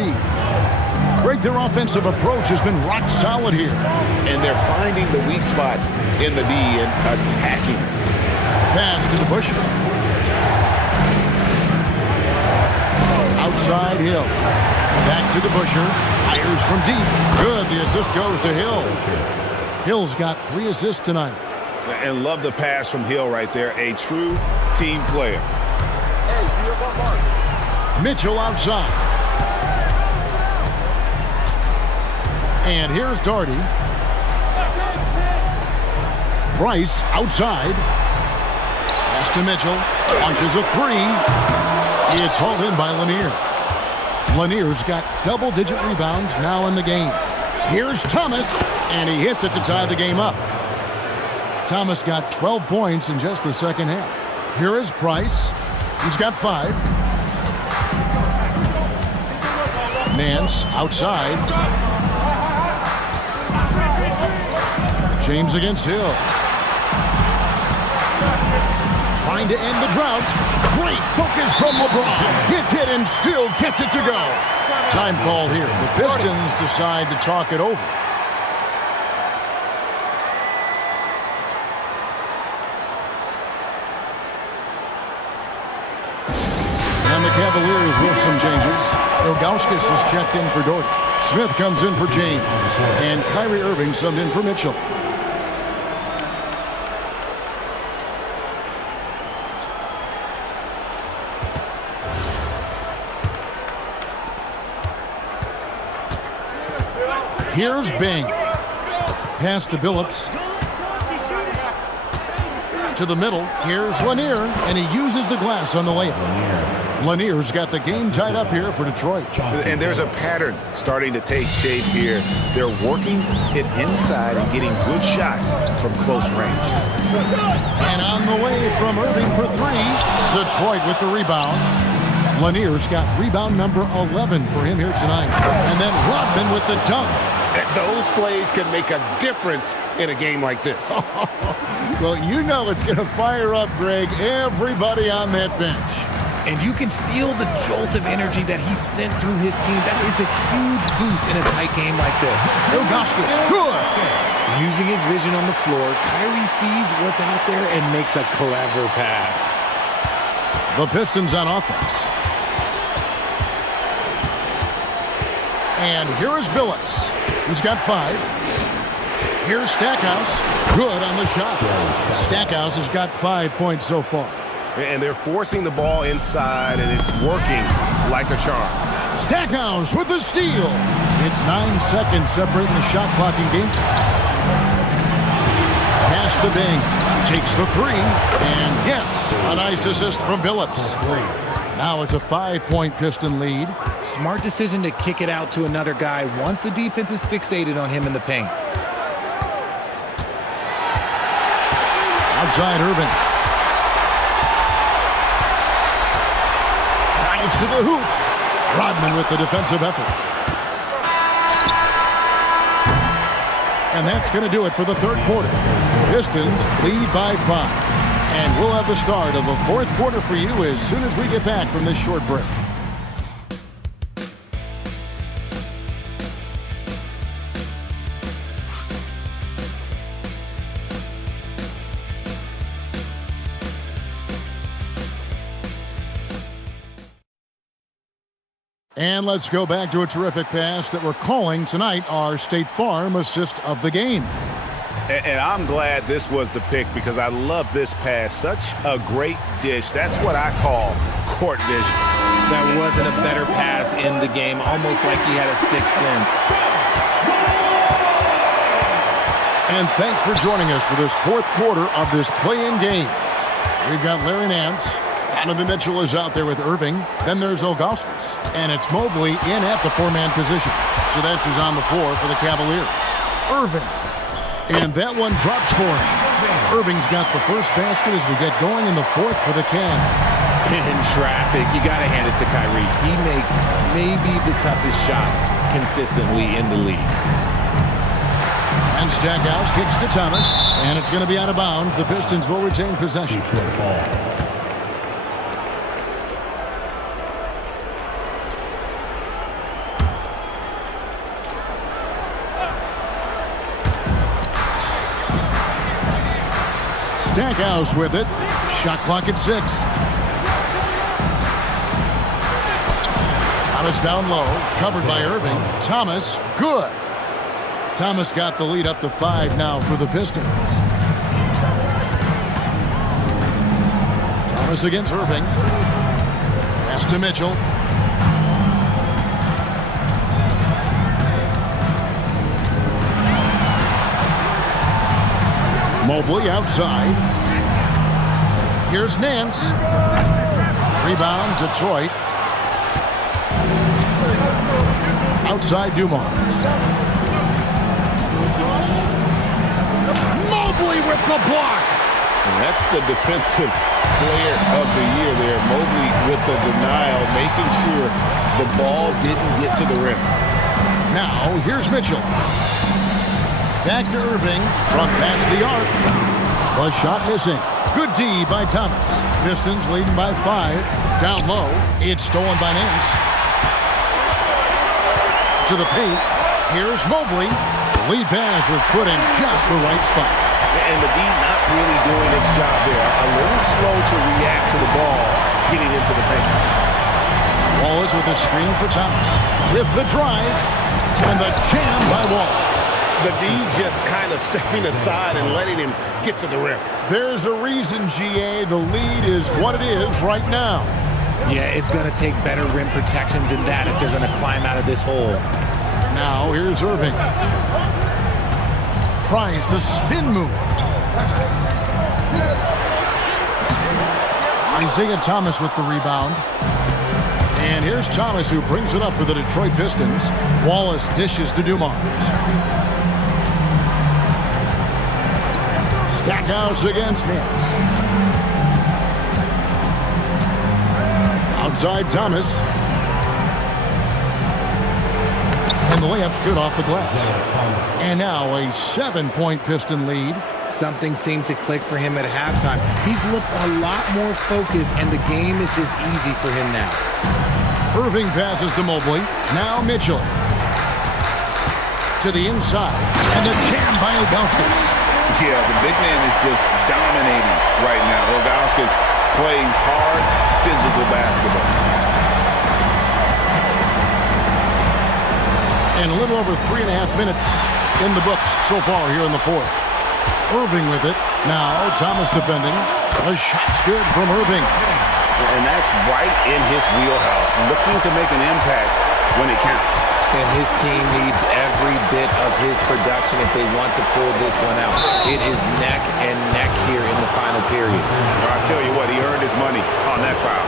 Greg, their offensive approach has been rock solid here. And they're finding the weak spots in the D and attacking. Pass to DeBusschere. Outside Hill. Back to DeBusschere. Fires from deep. Good. The assist goes to Hill. Hill's got 3 assists tonight. And love the pass from Hill right there. A true team player. Mitchell outside. And here's Doherty. Price outside. Pass to Mitchell. Launches a 3. It's hauled in by Lanier. Lanier's got double-digit rebounds now in the game. Here's Thomas. And he hits it to tie the game up. Thomas got 12 points in just the second half. Here is Price. He's got 5. Nance outside. James against Hill. Trying to end the drought. Great focus from LeBron. Hits it and still gets it to go. Time called here. The Pistons decide to talk it over. Cavaliers with some changes. Ilgauskas is checked in for Doherty. Smith comes in for James. And Kyrie Irving subbed in for Mitchell. Here's Bing. Pass to Billups. To the middle. Here's Lanier, and he uses the glass on the layup. Lanier's got the game tied up here for Detroit. And there's a pattern starting to take shape here. They're working it inside and getting good shots from close range. And on the way from Irving for three. Detroit with the rebound. Lanier's got rebound number 11 for him here tonight. And then Rodman with the dunk. Those plays can make a difference in a game like this. Well, you know it's going to fire up, Greg, everybody on that bench. And you can feel the jolt of energy that he sent through his team. That is a huge boost in a tight game like this. Ilgauskas, good. Using his vision on the floor, Kyrie sees what's out there and makes a clever pass. The Pistons on offense. And here is Billups. He's got 5. Here's Stackhouse. Good on the shot. Stackhouse has got 5 points so far. And they're forcing the ball inside, and it's working like a charm. Stackhouse with the steal. It's 9 seconds separating the shot clock and game time. Pass to Bing. Takes the 3. And yes, a nice assist from Billups. Now it's a 5-point Piston lead. Smart decision to kick it out to another guy once the defense is fixated on him in the paint. Outside Irving. Drives to the hoop. Rodman with the defensive effort. And that's going to do it for the third quarter. Pistons lead by 5. And we'll have the start of the fourth quarter for you as soon as we get back from this short break. And let's go back to a terrific pass that we're calling tonight our State Farm assist of the game. And I'm glad this was the pick because I love this pass. Such a great dish. That's what I call court vision. That wasn't a better pass in the game, almost like he had a sixth sense. And thanks for joining us for this fourth quarter of this play-in game. We've got Larry Nance. Donovan Mitchell is out there with Irving. Then there's Ilgauskas. And it's Mobley in at the 4-man position. So that's who's on the floor for the Cavaliers. Irving. And that one drops for him. Irving's got the first basket as we get going in the fourth for the Cavs. In traffic, you got to hand it to Kyrie. He makes maybe the toughest shots consistently in the league. And Stackhouse kicks to Thomas, and it's going to be out of bounds. The Pistons will retain possession. Stackhouse with it. Shot clock at 6. Thomas down low. Covered by Irving. Thomas, good. Thomas got the lead up to 5 now for the Pistons. Thomas against Irving. Pass to Mitchell. Mobley outside. Here's Nance. Rebound, Detroit. Outside Dumars. Mobley with the block. And that's the defensive player of the year there. Mobley with the denial, making sure the ball didn't get to the rim. Now, here's Mitchell. Back to Irving. Front past the arc. The shot missing. Good D by Thomas. Pistons leading by 5. Down low. It's stolen by Nance. To the paint. Here's Mobley. The lead pass was put in just the right spot. And the D not really doing its job there. A little slow to react to the ball getting into the paint. Wallace with a screen for Thomas. With the drive. And the jam by Wallace. The D just kind of stepping aside and letting him get to the rim. There's a reason, GA. The lead is what it is right now. Yeah, it's going to take better rim protection than that if they're going to climb out of this hole. Now here's Irving. Tries the spin move. Isaiah Thomas with the rebound. And here's Thomas who brings it up for the Detroit Pistons. Wallace dishes to Dumars. Stackhouse against Nance. Outside Thomas. And the layup's good off the glass. And now a 7-point Piston lead. Something seemed to click for him at halftime. He's looked a lot more focused, and the game is just easy for him now. Irving passes to Mobley. Now Mitchell. To the inside. And the jam by Ilgauskas. Yeah, the big man is just dominating right now. Ilgauskas plays hard, physical basketball. And a little over 3.5 minutes in the books so far here in the fourth. Irving with it. Now Thomas defending. The shot's good from Irving. And that's right in his wheelhouse. Looking to make an impact when it counts. And his team needs every bit of his production if they want to pull this one out. It is neck and neck here in the final period. I'll tell you what, he earned his money on that foul.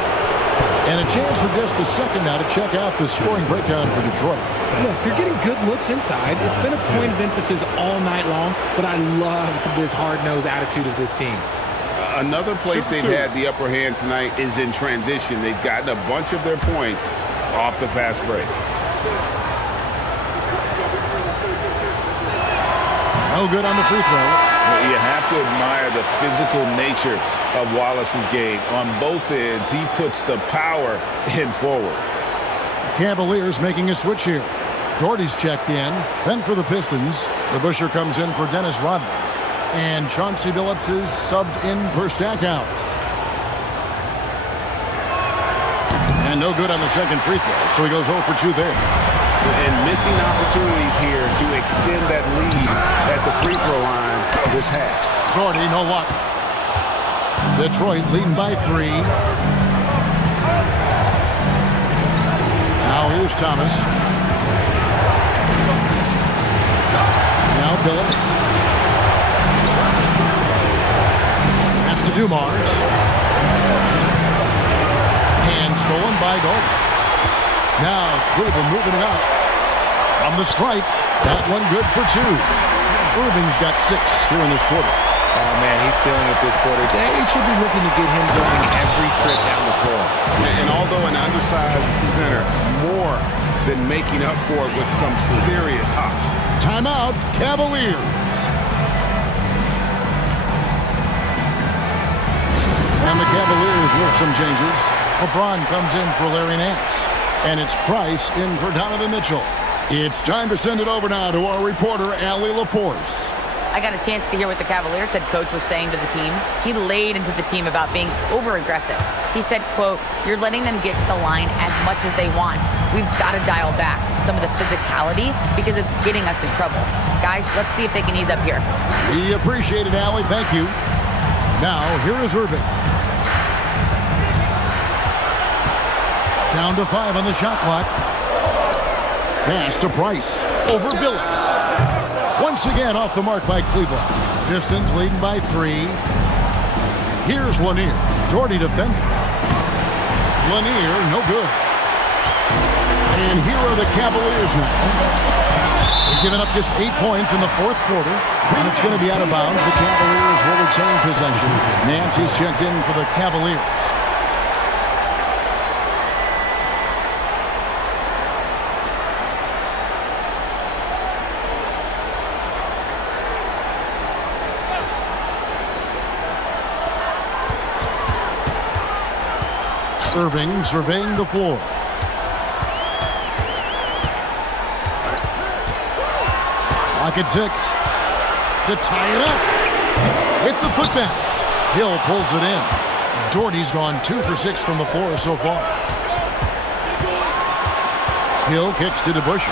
And a chance for just a second now to check out the scoring breakdown for Detroit. Look, they're getting good looks inside. It's been a point of emphasis all night long, but I love this hard-nosed attitude of this team. Another place they've had the upper hand tonight is in transition. They've gotten a bunch of their points off the fast break. No good on the free throw. Well, you have to admire the physical nature of Wallace's game. On both ends, he puts the power in forward. Cavaliers making a switch here. Doherty's checked in. Then for the Pistons, the Busher comes in for Dennis Rodman. And Chauncey Billups is subbed in for Stackhouse. And no good on the second free throw, so he goes 0 for 2 there. And missing opportunities here to extend that lead at the free throw line this half. Doherty, no luck. Detroit leading by 3. Now here's Thomas. Now Billups. Pass to Dumars. And stolen by Doherty. Now Cleveland moving it out. From the stripe. That one good for 2. Irving's got 6 here in this quarter. Oh, man, he's feeling it this quarter. They should be looking to get him going every trip down the floor. And although an undersized center, more than making up for it with some serious hops. Timeout, Cavaliers. And the Cavaliers with some changes. LeBron comes in for Larry Nance. And it's Price in for Donovan Mitchell. It's time to send it over now to our reporter, Allie LaForce. I got a chance to hear what the Cavaliers head coach was saying to the team. He laid into the team about being over-aggressive. He said, quote, "You're letting them get to the line as much as they want. We've got to dial back some of the physicality because it's getting us in trouble. Guys, let's see if they can ease up here." We appreciate it, Allie. Thank you. Now, here is Irving. Down to 5 on the shot clock. Pass to Price. Over Billups. Once again off the mark by Cleveland. Pistons leading by 3. Here's Lanier. Doherty defending. Lanier, no good. And here are the Cavaliers now. They've given up just 8 points in the fourth quarter. And it's going to be out of bounds. The Cavaliers will retain possession. Nancy's checked in for the Cavaliers. Irving surveying the floor. Clock at 6. To tie it up. With the putback. Hill pulls it in. Doherty's gone 2 for 6 from the floor so far. Hill kicks to DeBusschere.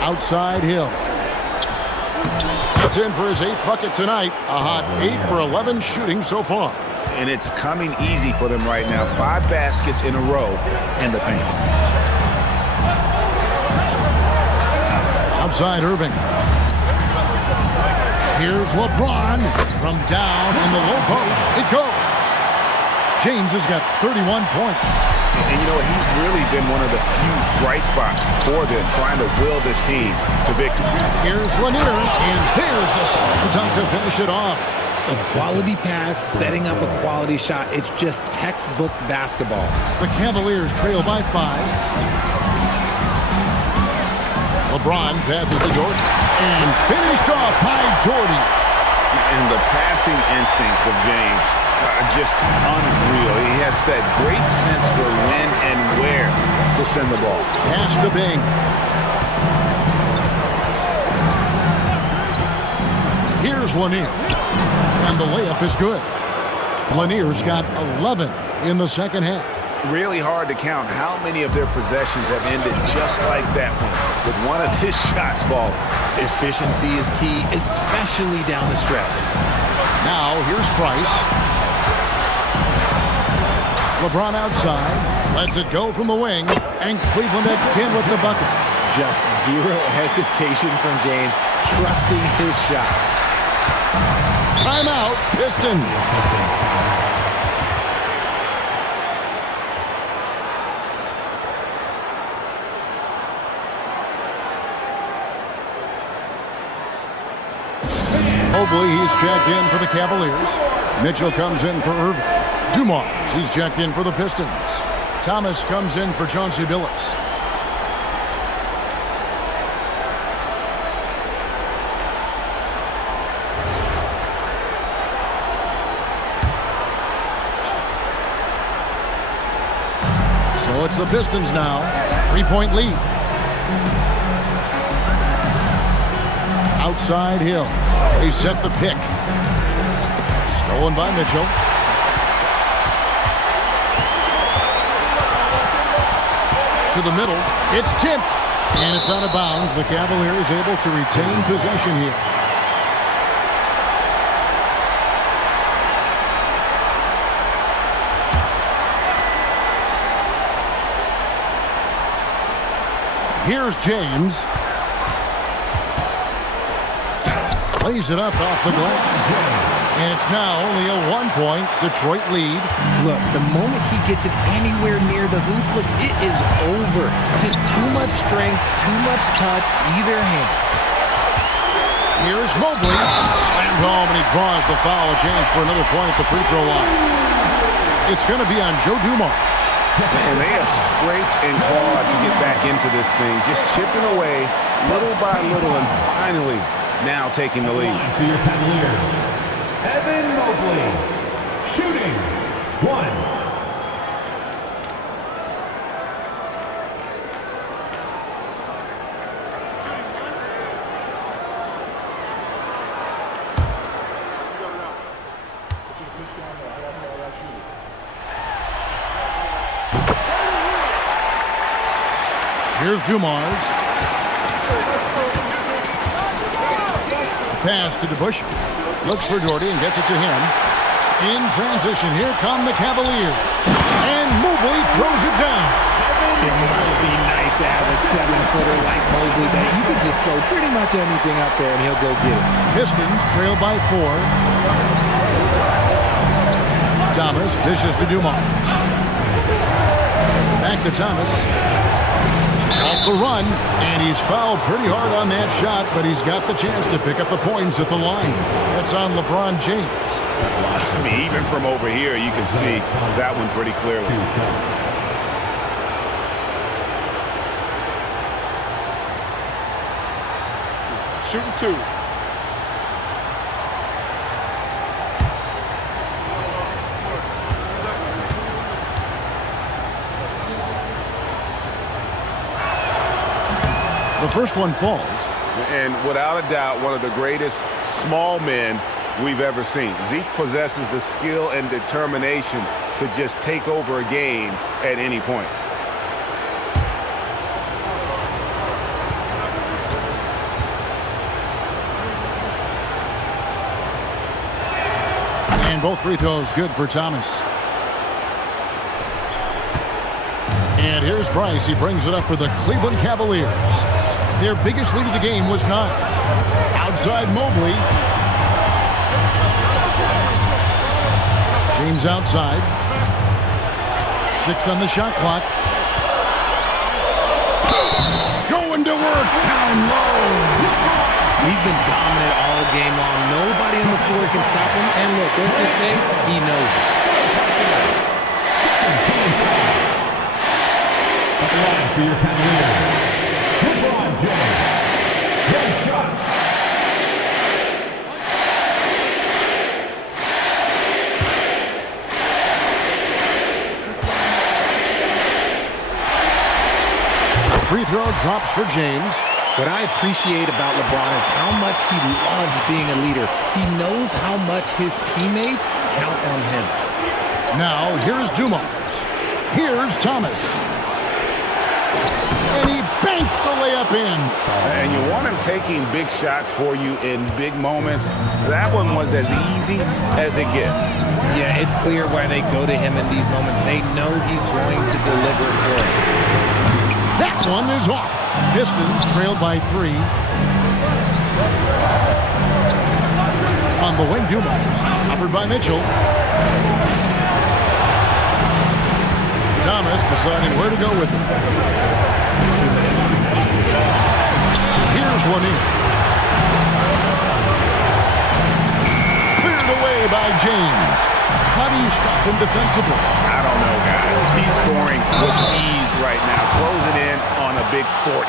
Outside Hill. That's in for his 8th bucket tonight. A hot 8 for 11 shooting so far. and it's coming easy for them right now. 5 baskets in a row in the paint. Outside Irving. Here's LeBron from down in the low post. It goes. James has got 31 points. And you know, he's really been one of the few bright spots for them, trying to will this team to victory. Here's Lanier, and there's the slam dunk to finish it off. A quality pass, setting up a quality shot. It's just textbook basketball. The Cavaliers trail by 5. LeBron passes to Jordan, and finished off by Jordan. And the passing instincts of James are just unreal. He has that great sense for when and where to send the ball. Pass to Bing. Here's Lanier, and the layup is good. Lanier's got 11 in the second half. Really hard to count how many of their possessions have ended just like that one, with one of his shots falling. Efficiency is key, especially down the stretch. Now here's Price. LeBron outside, lets it go from the wing, and Cleveland again with the bucket. Just zero hesitation from James, trusting his shot. Timeout, Pistons. Mobley, he's checked in for the Cavaliers. Mitchell comes in for Irving. Dumars, he's checked in for the Pistons. Thomas comes in for Chauncey Billups. So it's the Pistons now. 3-point lead. Outside Hill. They set the pick. Stolen by Mitchell. To the middle. It's tipped. And it's out of bounds. The Cavaliers able to retain possession here. Here's James. Lays it up off the glass. And it's now only a 1-point Detroit lead. Look, the moment he gets it anywhere near the hoop, look, it is over. Just too much strength, too much touch, either hand. Here's Mobley. Slammed home, and he draws the foul. A chance for another point at the free throw line. It's going to be on Joe Dumars. And they have scraped and clawed to get back into this thing, just chipping away little by little, and finally now taking the lead. For your Cavaliers, Evan Mobley, shooting 1. Here's Dumars. Pass to DeBusschere. Looks for Doherty and gets it to him. In transition, here come the Cavaliers. And Mobley throws it down. It must be nice to have a 7-footer like Mobley that you can just throw pretty much anything up there and he'll go get it. Pistons trail by 4. Thomas dishes to Dumars. Back to Thomas. Off the run, and he's fouled pretty hard on that shot, but he's got the chance to pick up the points at the line. That's on LeBron James. I mean, even from over here, you can see that one pretty clearly. Shooting 2. The first one falls. And without a doubt, one of the greatest small men we've ever seen. Zeke possesses the skill and determination to just take over a game at any point. And both free throws good for Thomas. And here's Price. He brings it up for the Cleveland Cavaliers. Their biggest lead of the game was 9. Outside Mobley. James outside. 6 on the shot clock. Going to work down low. He's been dominant all game long. Nobody on the floor can stop him. And look, let's just say he knows it. At the line for your Cavaliers, LeBron James. 1 shot. Free throw drops for James. What I appreciate about LeBron is how much he loves being a leader. He knows how much his teammates count on him. Now, here's Dumars. Here's Thomas. And he banks the layup in. And you want him taking big shots for you in big moments. That one was as easy as it gets. Yeah, it's clear why they go to him in these moments. They know he's going to deliver for them. That one is off. Pistons trailed by 3. On the wing, Dumars. Covered by Mitchell. Thomas deciding where to go with it. Here's one in. Cleared away by James. How do you stop him defensively? I don't know, guys. He's scoring with ease right now, closing in on a big 40.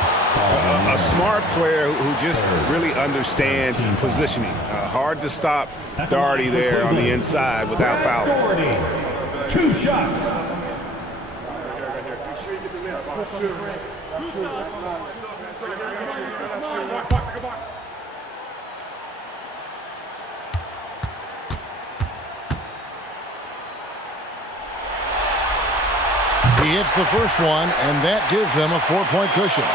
A smart player who just really understands positioning. Hard to stop Daugherty there on the inside without fouling. 2 shots. He hits the first one, and that gives them a 4-point cushion.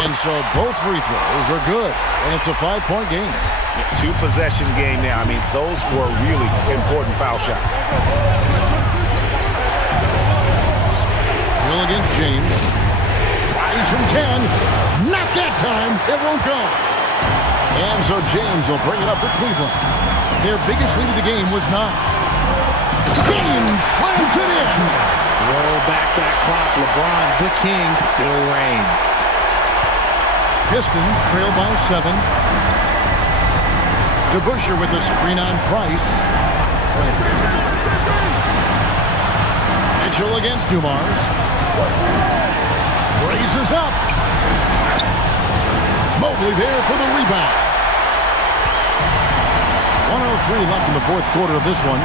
And so both free throws are good, and it's a 5-point game. 2-possession game now. I mean, those were really important foul shots. Hill against James. Tries from 10. Not that time. It won't go. And so James will bring it up for Cleveland. Their biggest lead of the game was 9. James slams it in. Roll back that clock. LeBron, the king, still reigns. Pistons trail by 7. DeBusschere with the screen on Price. Mitchell against Dumars. Raises up. Mobley there for the rebound. 1:03 left in the 4th quarter of this one.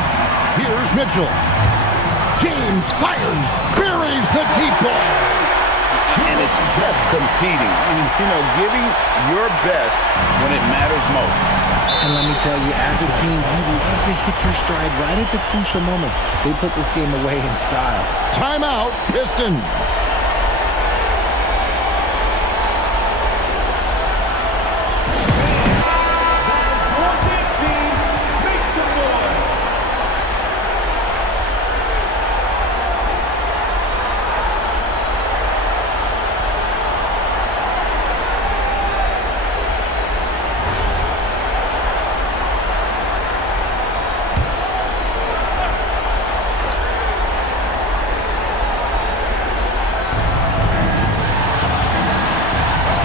Here's Mitchell. James fires. Buries the deep ball. And it's just competing. You know, giving your best when it matters most. And let me tell you, as a team, you love to hit your stride right at the crucial moments. They put this game away in style. Timeout, Pistons.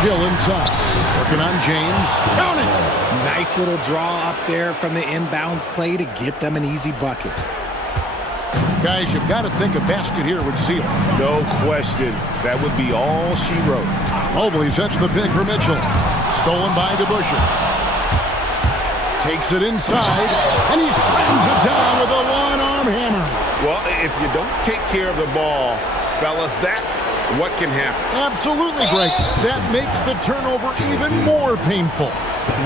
Hill inside. Working on James. Count it! Nice little draw up there from the inbounds play to get them an easy bucket. Guys, you've got to think a basket here would seal it. No question. That would be all she wrote. Mobley sets the pick for Mitchell. Stolen by DeBusschere. Takes it inside, and he slams it down with a one-arm hammer. Well, if you don't take care of the ball, fellas, that's what can happen. Absolutely, Greg. That makes the turnover even more painful.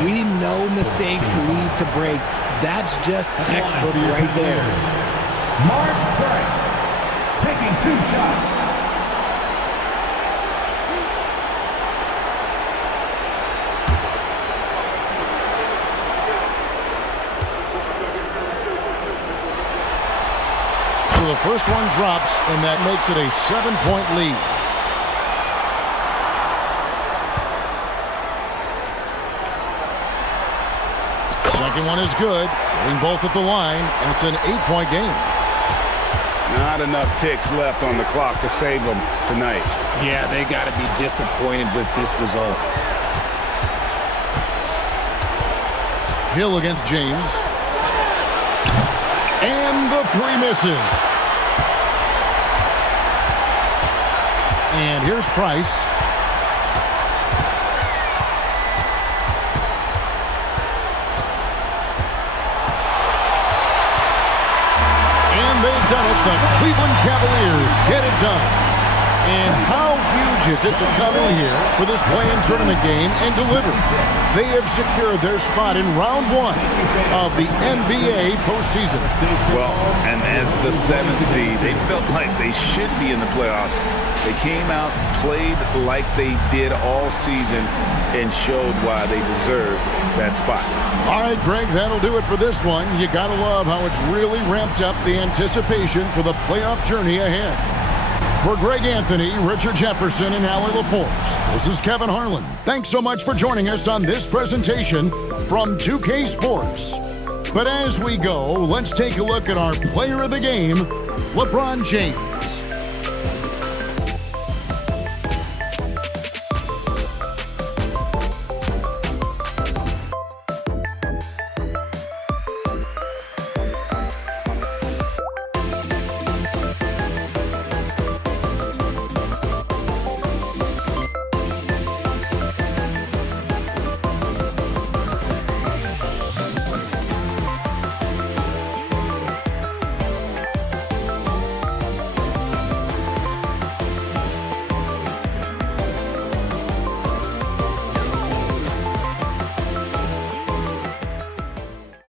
We know mistakes lead to breaks. That's just textbook right there. Mark Price taking 2 shots. So the first one drops, and that makes it a 7-point lead. Second one is good, getting both at the line, and it's an 8-point game. Not enough ticks left on the clock to save them tonight. Yeah, they got to be disappointed with this result. Hill against James. And the 3 misses. And here's Price. And they've done it. The Cleveland Cavaliers get it done. And how huge is it to come in here for this play-in tournament game and deliver? They have secured their spot in round 1 of the NBA postseason. Well, and as the 7th seed, they felt like they should be in the playoffs. They came out, played like they did all season, and showed why they deserved that spot. All right, Greg, that'll do it for this one. You got to love how it's really ramped up the anticipation for the playoff journey ahead. For Greg Anthony, Richard Jefferson, and Allie LaForce, this is Kevin Harlan. Thanks so much for joining us on this presentation from 2K Sports. But as we go, let's take a look at our player of the game, LeBron James.